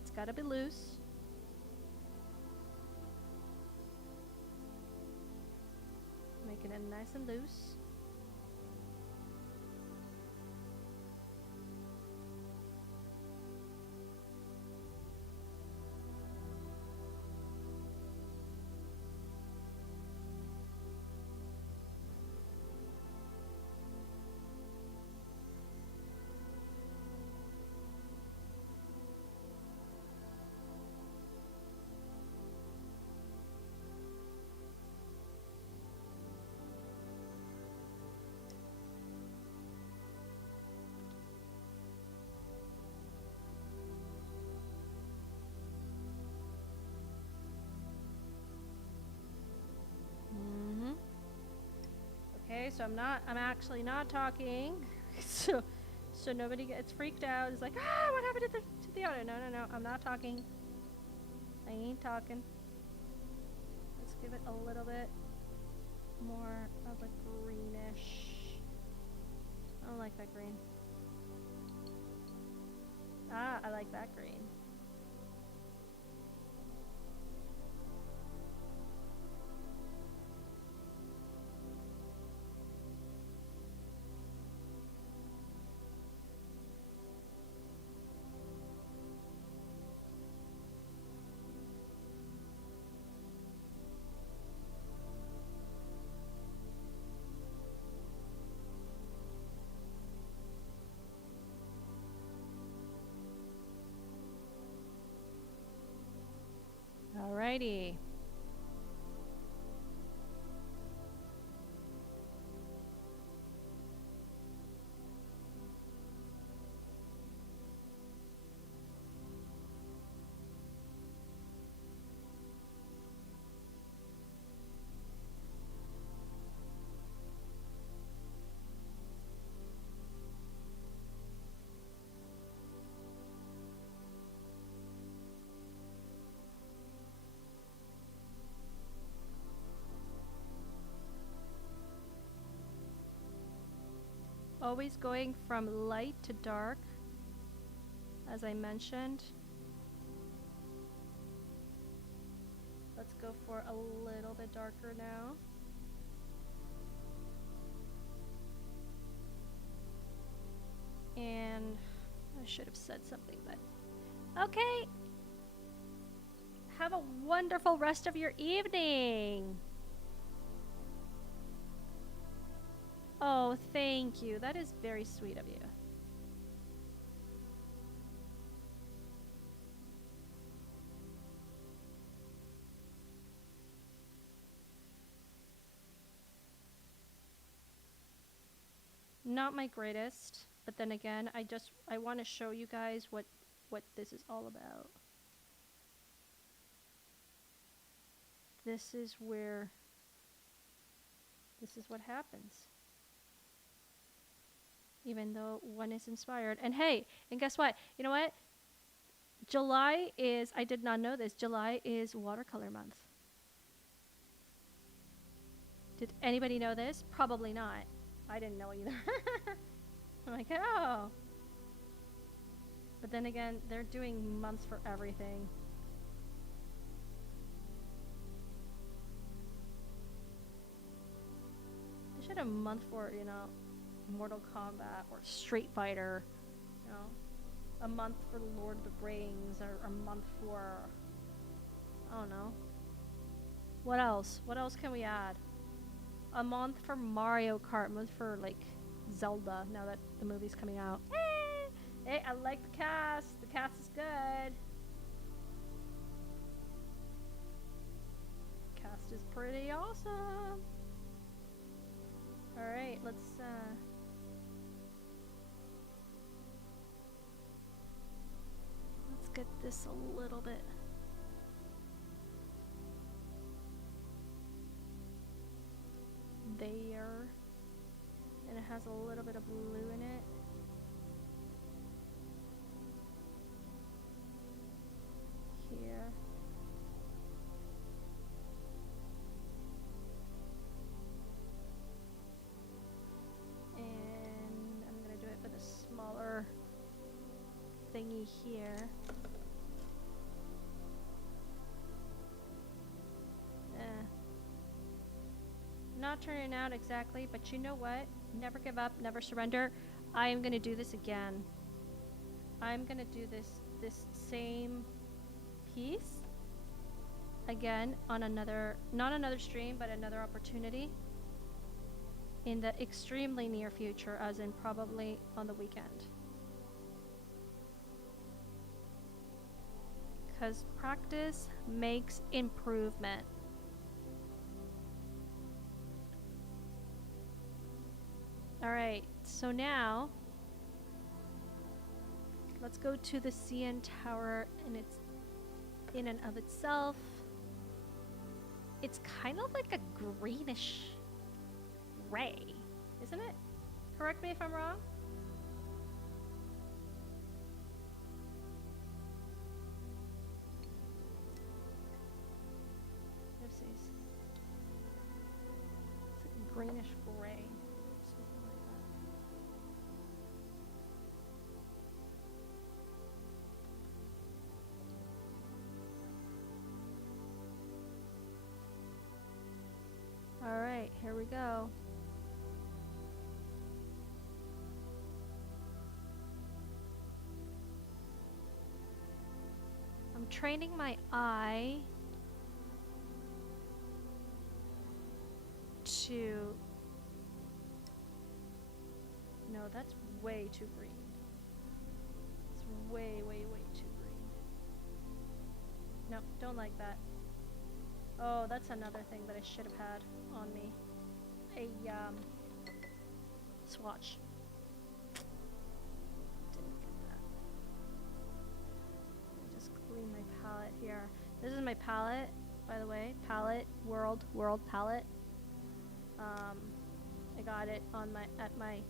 it's gotta be loose. Making it nice and loose. Okay, so I'm actually not talking. so nobody gets freaked out. It's like, what happened to the audio? No, I'm not talking. I ain't talking. Let's give it a little bit more of a greenish. I don't like that green. I like that green. Alrighty. Always going from light to dark, as I mentioned. Let's go for a little bit darker now. And I should have said something, but okay. Have a wonderful rest of your evening. Oh, thank you. That is very sweet of you. Not my greatest, but then again, I want to show you guys what this is all about. This is what happens. Even though one is inspired. And hey, and guess what? You know what? July is, I did not know this, July is watercolor month. Did anybody know this? Probably not. I didn't know either. I'm like, oh. But then again, they're doing months for everything. it a month for, you know, Mortal Kombat or Street Fighter, you know, a month for Lord of the Rings, or a month for, I don't know. What else? What else can we add? A month for Mario Kart, a month for, like, Zelda, now that the movie's coming out. Hey, I like the cast. The cast is good. Cast is pretty awesome. Alright, let's get this a little bit. There. And it has a little bit of blue in it. Here. And I'm gonna do it with a smaller thingy here. Not turning out exactly, but you know what? Never give up, never surrender. I am gonna do this again. I'm gonna do this same piece again on another, not another stream, but another opportunity in the extremely near future, as in probably on the weekend. Because practice makes improvement. Alright, so now let's go to the CN Tower, and it's in and of itself. It's kind of like a greenish gray, isn't it? Correct me if I'm wrong. Oopsies. It's like a greenish gray. Alright, here we go. I'm training my eye to... No, that's way too green. It's way, way, way too green. No, don't like that. Oh, that's another thing that I should have had on me. A, swatch. Didn't get that. Let me just clean my palette here. This is my palette, by the way. Palette, world palette. I got it on at my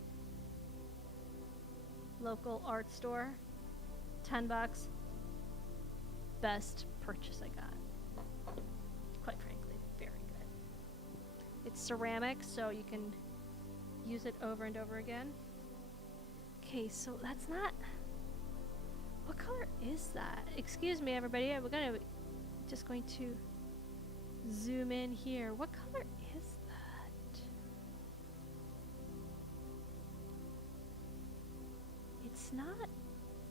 local art store. $10. Best purchase I got. Quite frankly, very good. It's ceramic, so you can use it over and over again. Okay, so that's not... What color is that? Excuse me, everybody. We're just going to zoom in here. What color is that? It's not...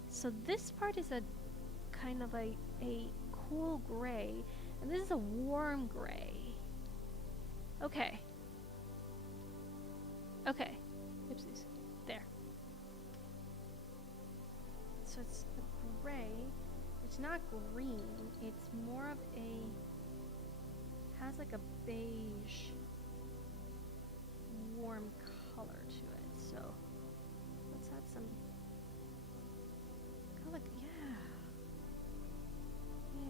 So this part is a kind of a cool gray. And this is a warm gray. Okay. Okay. Oopsies. There. So it's a gray. It's not green. It's more of a... has like a beige warm color to it. So let's add some... kind of like... Yeah.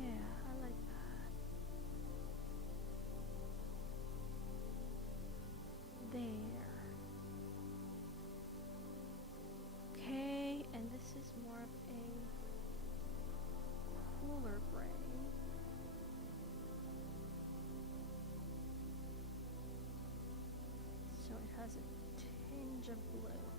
Yeah, I like that. There. Okay, and this is more of a cooler gray. So it has a tinge of blue.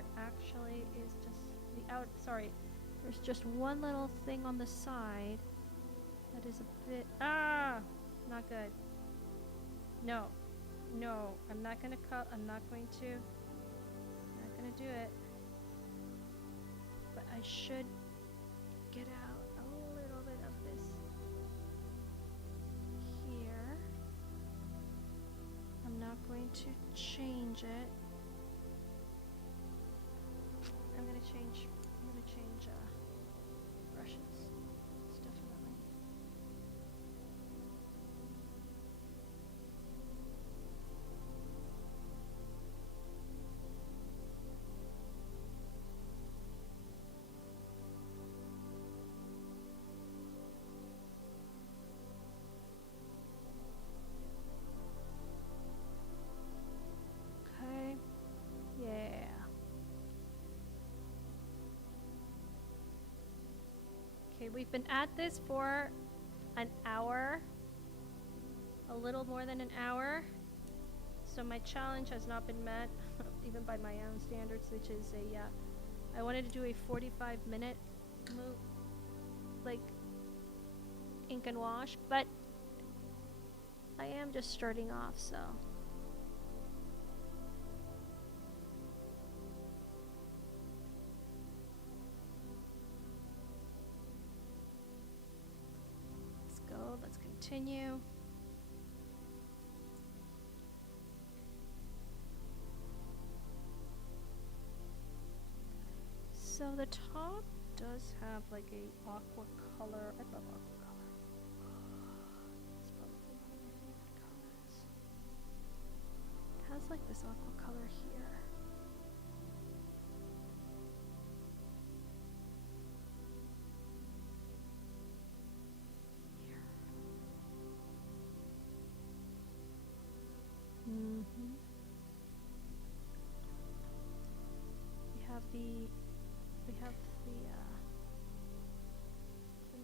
part actually is just the out, sorry, there's just one little thing on the side that is a bit, not good. No, no, I'm not gonna cut, I'm not going to do it. But I should get out a little bit of this here. I'm not going to change it. I'm gonna change brushes. It's definitely. Okay. Yeah. Okay, we've been at this for an hour, a little more than an hour. So my challenge has not been met, even by my own standards, which is I wanted to do a 45-minute like ink and wash, but I am just starting off, so. Let's go, let's continue. So the top does have like a aqua color. I love aqua color. It's probably one of my favorite colors. It has like this aqua color here. Mm-hmm. We have the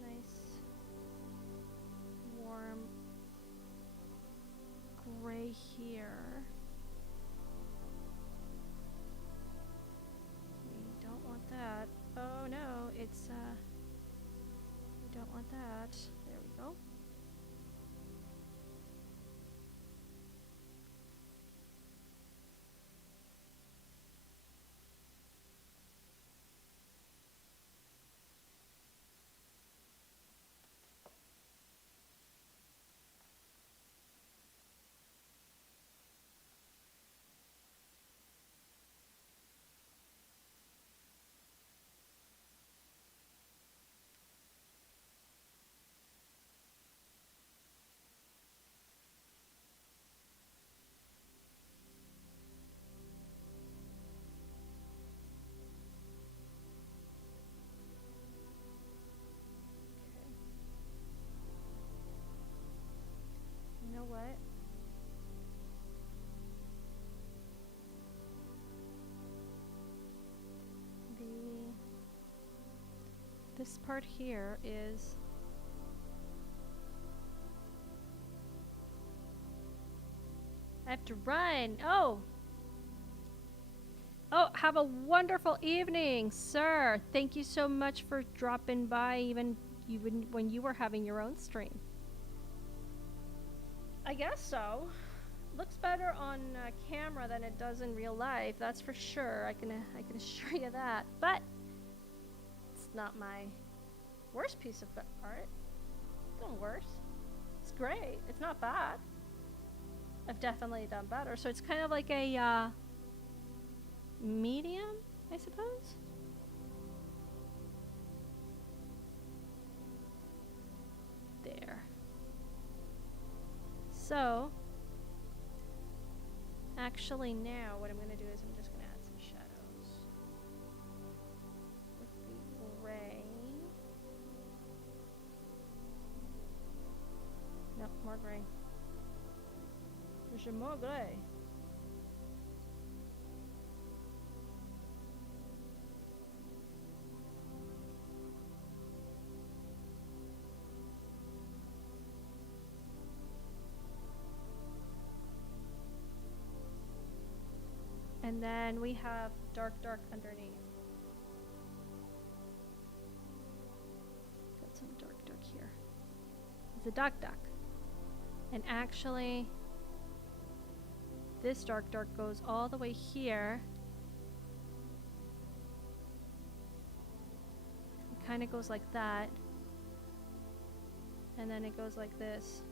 nice warm gray here. We don't want that. Oh no, it's we don't want that. There we go. You know what? This part here is I have to run. Oh, have a wonderful evening, sir. Thank you so much for dropping by even when you were having your own stream. I guess so. Looks better on camera than it does in real life, that's for sure. I can assure you that. But it's not my worst piece of art. It's done worse. It's great. It's not bad. I've definitely done better. So it's kind of like a medium, I suppose. There. So actually now what I'm going to do is I'm just going to add some shadows with the gray. No, more gray. There's more gray. And then we have dark underneath. Got some dark here. It's a duck. And actually, this dark goes all the way here. It kind of goes like that. And then it goes like this.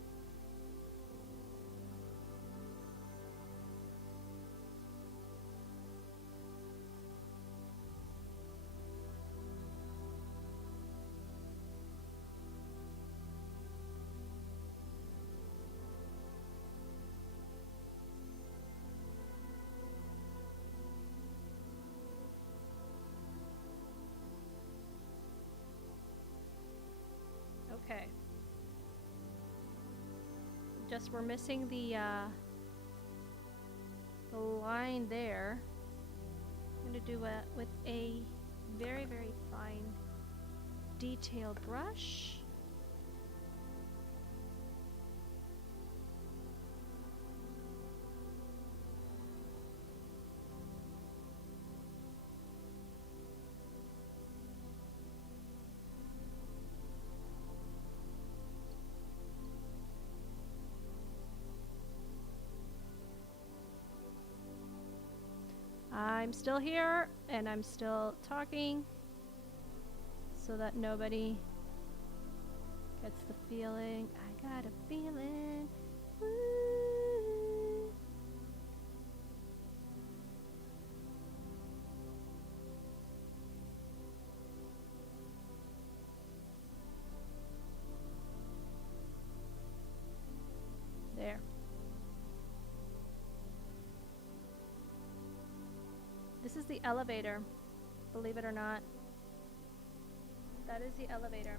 Okay. Just we're missing the line there. I'm gonna do it with a very fine detailed brush. I'm still here and I'm still talking so that nobody gets the feeling. I got a feeling. Woo. There. This is the elevator, believe it or not. That is the elevator.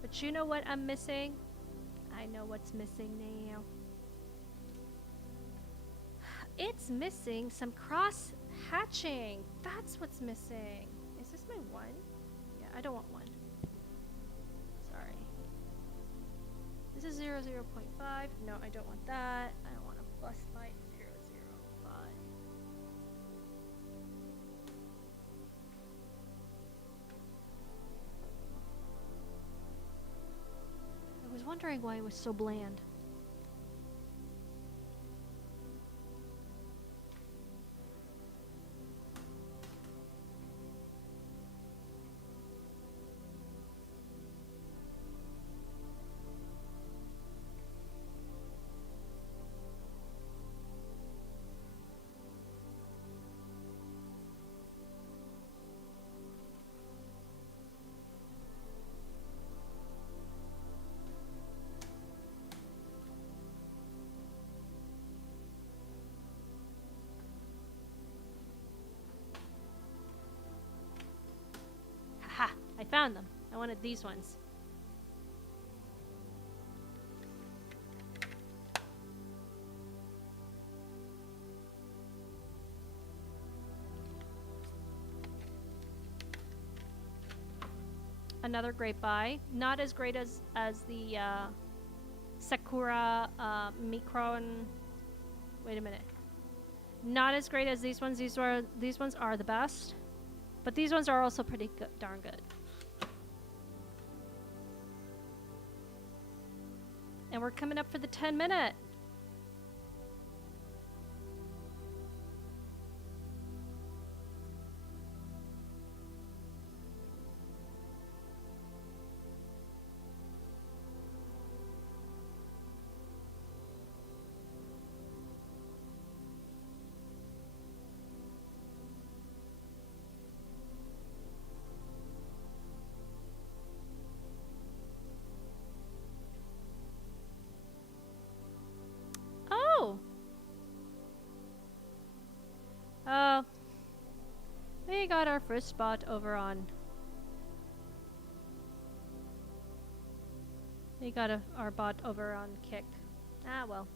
But you know what I'm missing? I know what's missing now. It's missing some cross hatching. That's what's missing. Is this my one? Yeah, I don't want one. Sorry. This is 0.5. No, I don't want that. I don't want to bust my 0.05. I was wondering why it was so bland. Haha, I found them. I wanted these ones. Another great buy. Not as great as the Sakura Micron. Wait a minute. Not as great as these ones. These ones are the best, but these ones are also pretty good, darn good. And we're coming up for the 10-minute. We got our first spot over on. We got our bot over on Kick. Ah, well.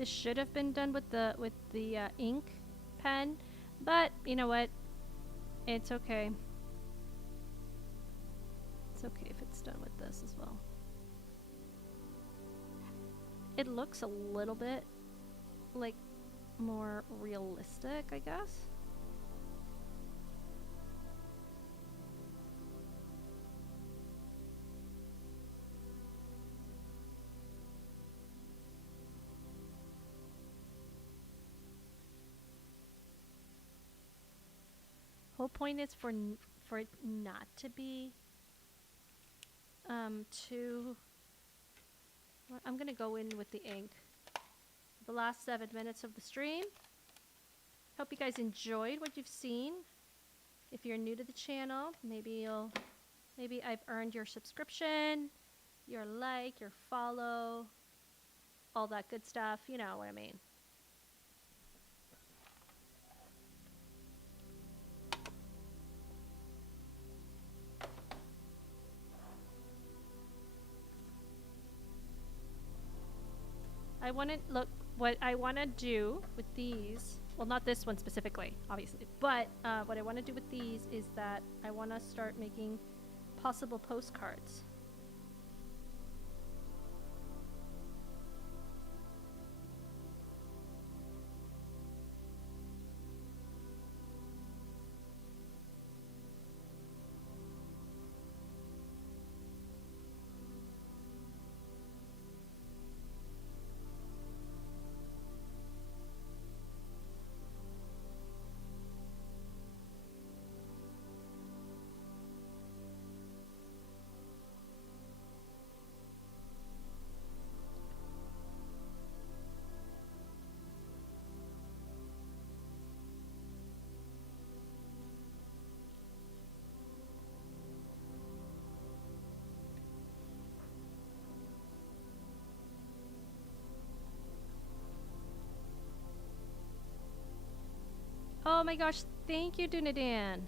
This should have been done with the ink pen, but you know what? It's okay. It's okay if it's done with this as well. It looks a little bit like more realistic, I guess. Whole point is for it not to be too. I'm gonna go in with the ink. The last 7 minutes of the stream. Hope you guys enjoyed what you've seen. If you're new to the channel, maybe I've earned your subscription, your like, your follow, all that good stuff. You know what I mean. What I want to do with these, well, not this one specifically, obviously, but what I want to do with these is that I want to start making possible postcards. Oh my gosh, thank you, Dunadan.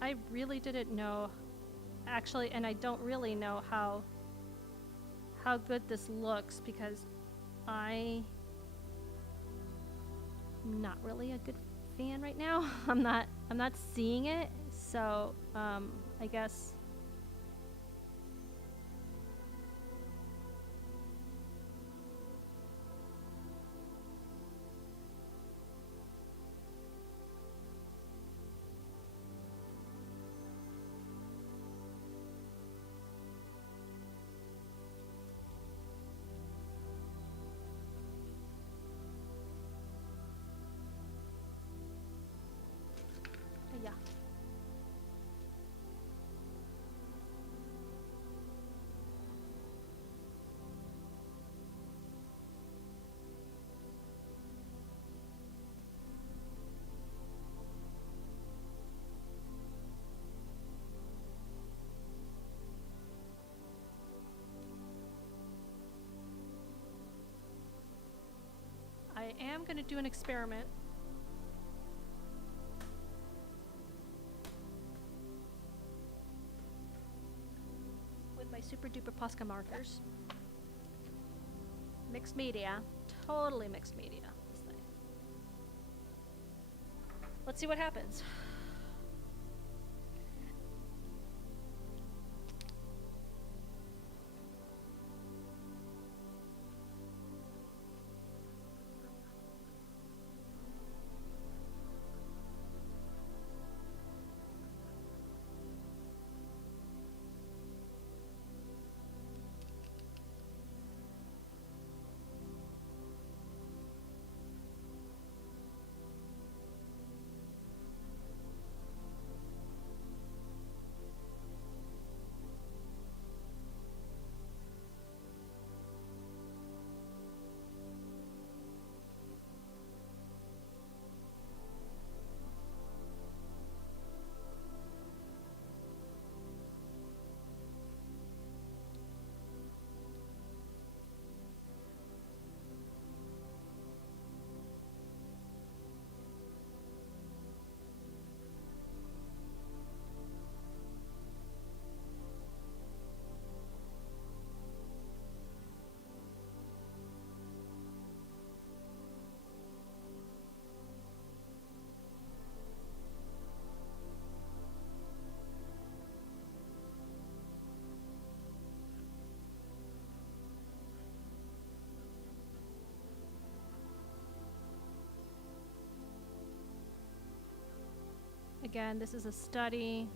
I really didn't know, actually, and I don't really know how good this looks because I'm not really a good fan right now. I'm not seeing it, so I guess. Yeah. I am going to do an experiment. With my super duper Posca markers. Mixed media. Totally mixed media. This thing. Let's see what happens. Again, this is a study.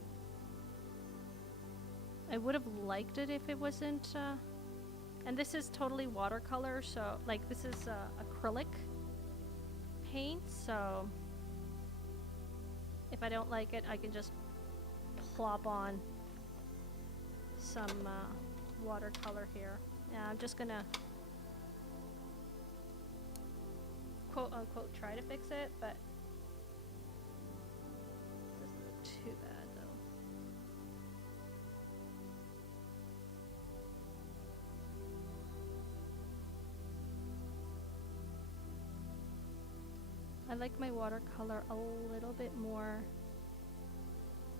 I would have liked it if it wasn't, and this is totally watercolor, so, like, this is acrylic paint, so if I don't like it, I can just plop on some watercolor here. Yeah, I'm just gonna quote unquote try to fix it, but it doesn't look too bad though. I like my watercolor a little bit more,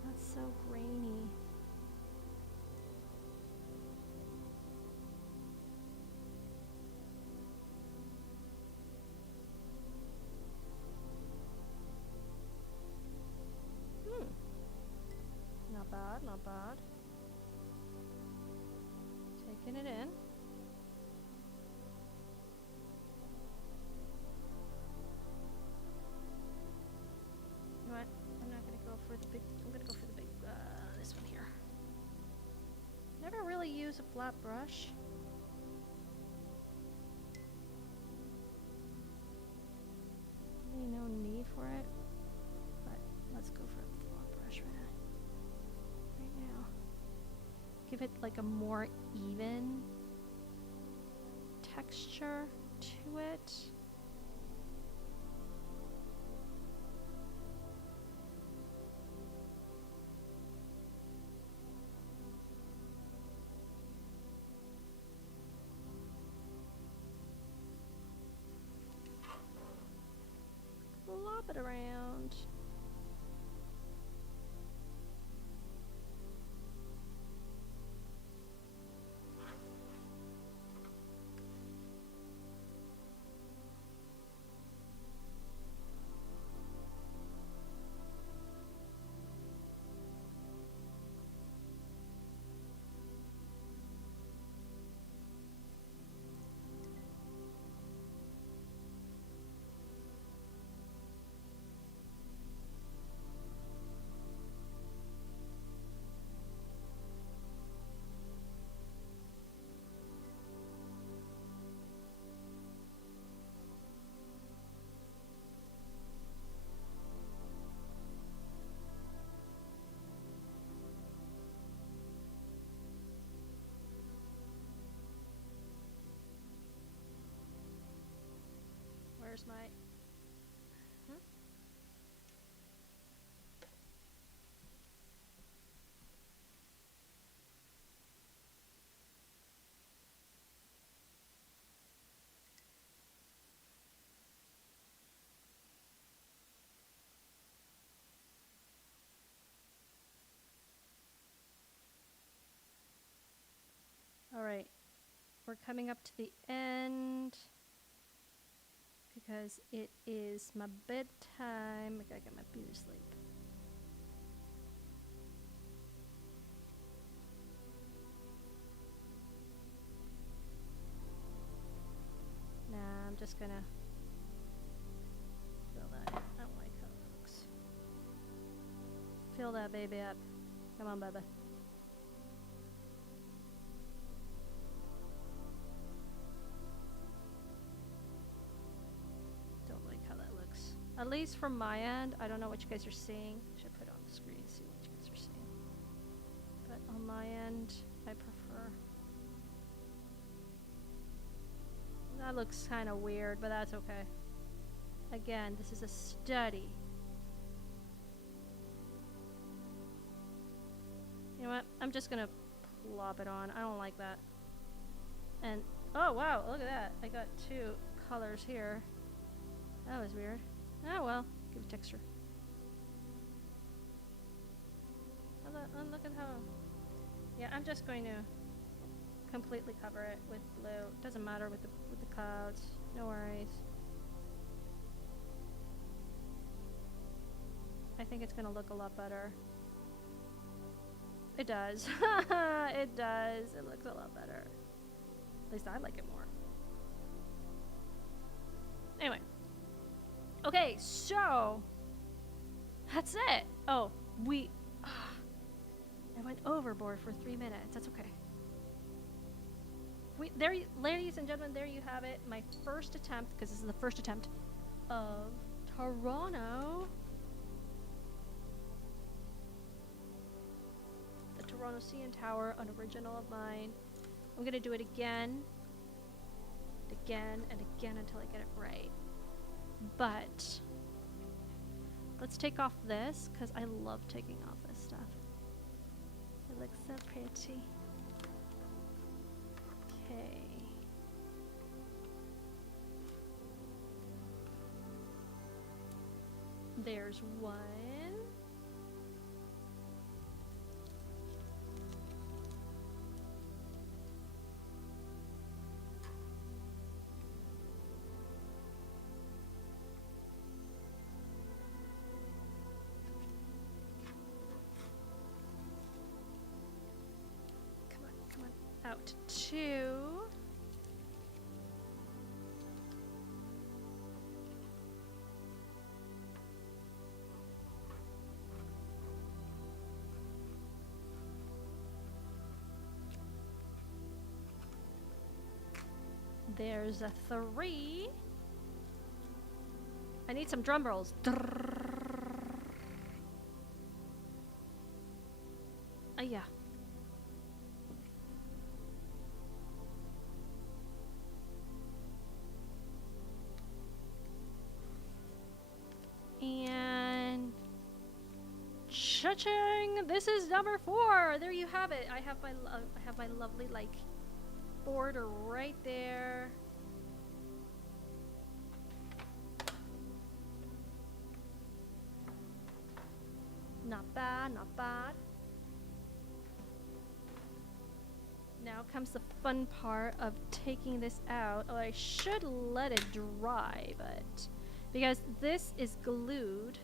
not so grainy. Not bad, not bad. Taking it in. You know what? I'm not gonna go for the big, I'm gonna go for the big, this one here. Never really use a flat brush. Really no need for it, but let's go for a flat brush right now. Give it like a more even texture to it. Flop it around. Where's my... Alright, we're coming up to the end because it is my bedtime. I gotta get my beauty sleep. Nah, I'm just gonna fill that in. I don't like how it looks. Fill that baby up. Come on, baby. At least from my end, I don't know what you guys are seeing. Should put it on the screen and see what you guys are seeing. But on my end, I prefer. That looks kind of weird, but that's okay. Again, this is a study. You know what? I'm just gonna plop it on. I don't like that. And, oh wow, look at that. I got two colors here. That was weird. Oh well, give it texture. Oh, look at how... Yeah, I'm just going to completely cover it with blue. Doesn't matter with the clouds. No worries. I think it's going to look a lot better. It does. It does. It looks a lot better. At least I like it more. Anyway. Okay, so That's it. Oh, I went overboard for 3 minutes. That's okay. Ladies and gentlemen, there you have it. My first attempt, because this is the first attempt of Toronto. The Toronto CN Tower, an original of mine. I'm gonna do it again, and again until I get it right. But let's take off this, because I love taking off this stuff. It looks so pretty. Okay. There's one. Come on, out. Two. There's a three. I need some drum rolls. Yeah. And cha-ching! This is number 4. There you have it. I have my lovely like border right there. Not bad, not bad. Now comes the fun part of taking this out. Oh, I should let it dry, but because this is glued.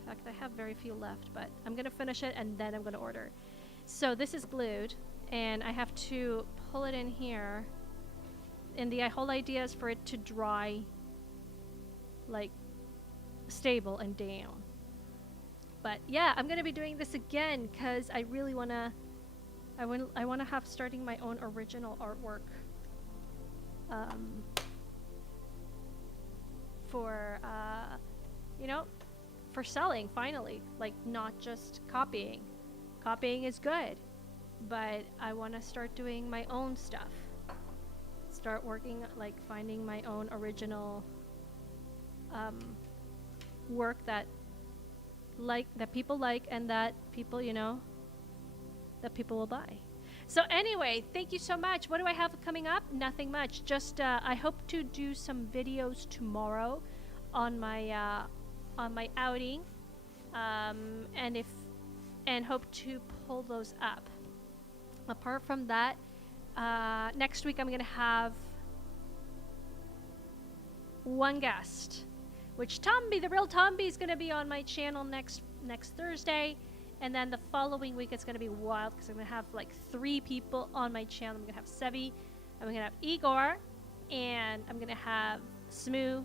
In fact, I have very few left, but I'm gonna finish it and then I'm gonna order. So this is glued, and I have to pull it in here. And the whole idea is for it to dry, like, stable and down. But yeah, I'm gonna be doing this again because I really wanna. I want to have starting my own original artwork for you know, for selling finally, like not just copying. Copying is good, but I want to start doing my own stuff. Start working, like finding my own original work that people like and that people, you know, that people will buy. So anyway, thank you so much. What do I have coming up? Nothing much. Just I hope to do some videos tomorrow on my outing, and hope to pull those up. Apart from that, next week I'm gonna have one guest, which Tomby, the real Tomby, is gonna be on my channel next Thursday. And then the following week, it's going to be wild because I'm going to have like 3 people on my channel. I'm going to have Sebi, I'm going to have Igor, and I'm going to have Smoo,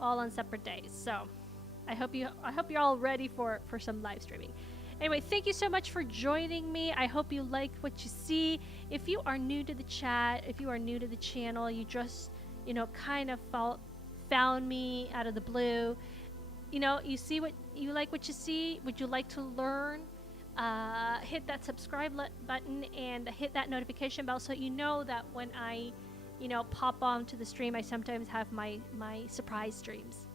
all on separate days. So I hope you're all ready for some live streaming. Anyway, thank you so much for joining me. I hope you like what you see. If you are new to the chat, if you are new to the channel, you just, you know, kind of found me out of the blue. You know, you see what you like, what you see. Would you like to learn? Hit that subscribe button and hit that notification bell so you know that when I, you know, pop on to the stream, I sometimes have my surprise streams.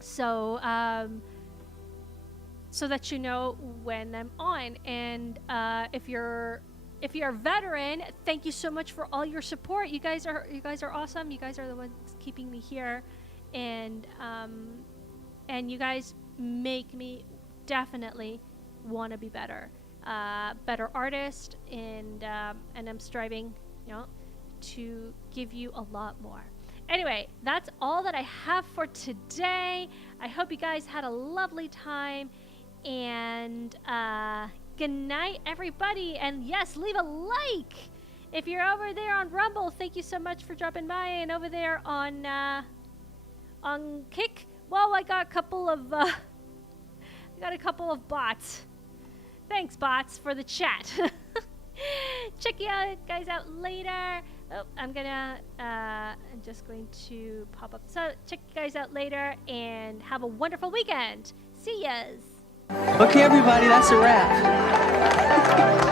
So, so that you know when I'm on. And if you're a veteran, thank you so much for all your support. You guys are awesome. You guys are the ones keeping me here, and you guys make me definitely want to be better artist, and I'm striving, you know, to give you a lot more. Anyway, that's all that I have for today. I hope you guys had a lovely time, and good night, everybody. And yes, leave a like if you're over there on Rumble. Thank you so much for dropping by, and over there on Kick. Well, I got a couple of I got a couple of bots. Thanks, bots, for the chat. Check you guys out later. Oh, I'm just going to pop up. So check you guys out later and have a wonderful weekend. See yas. Okay, everybody, that's a wrap.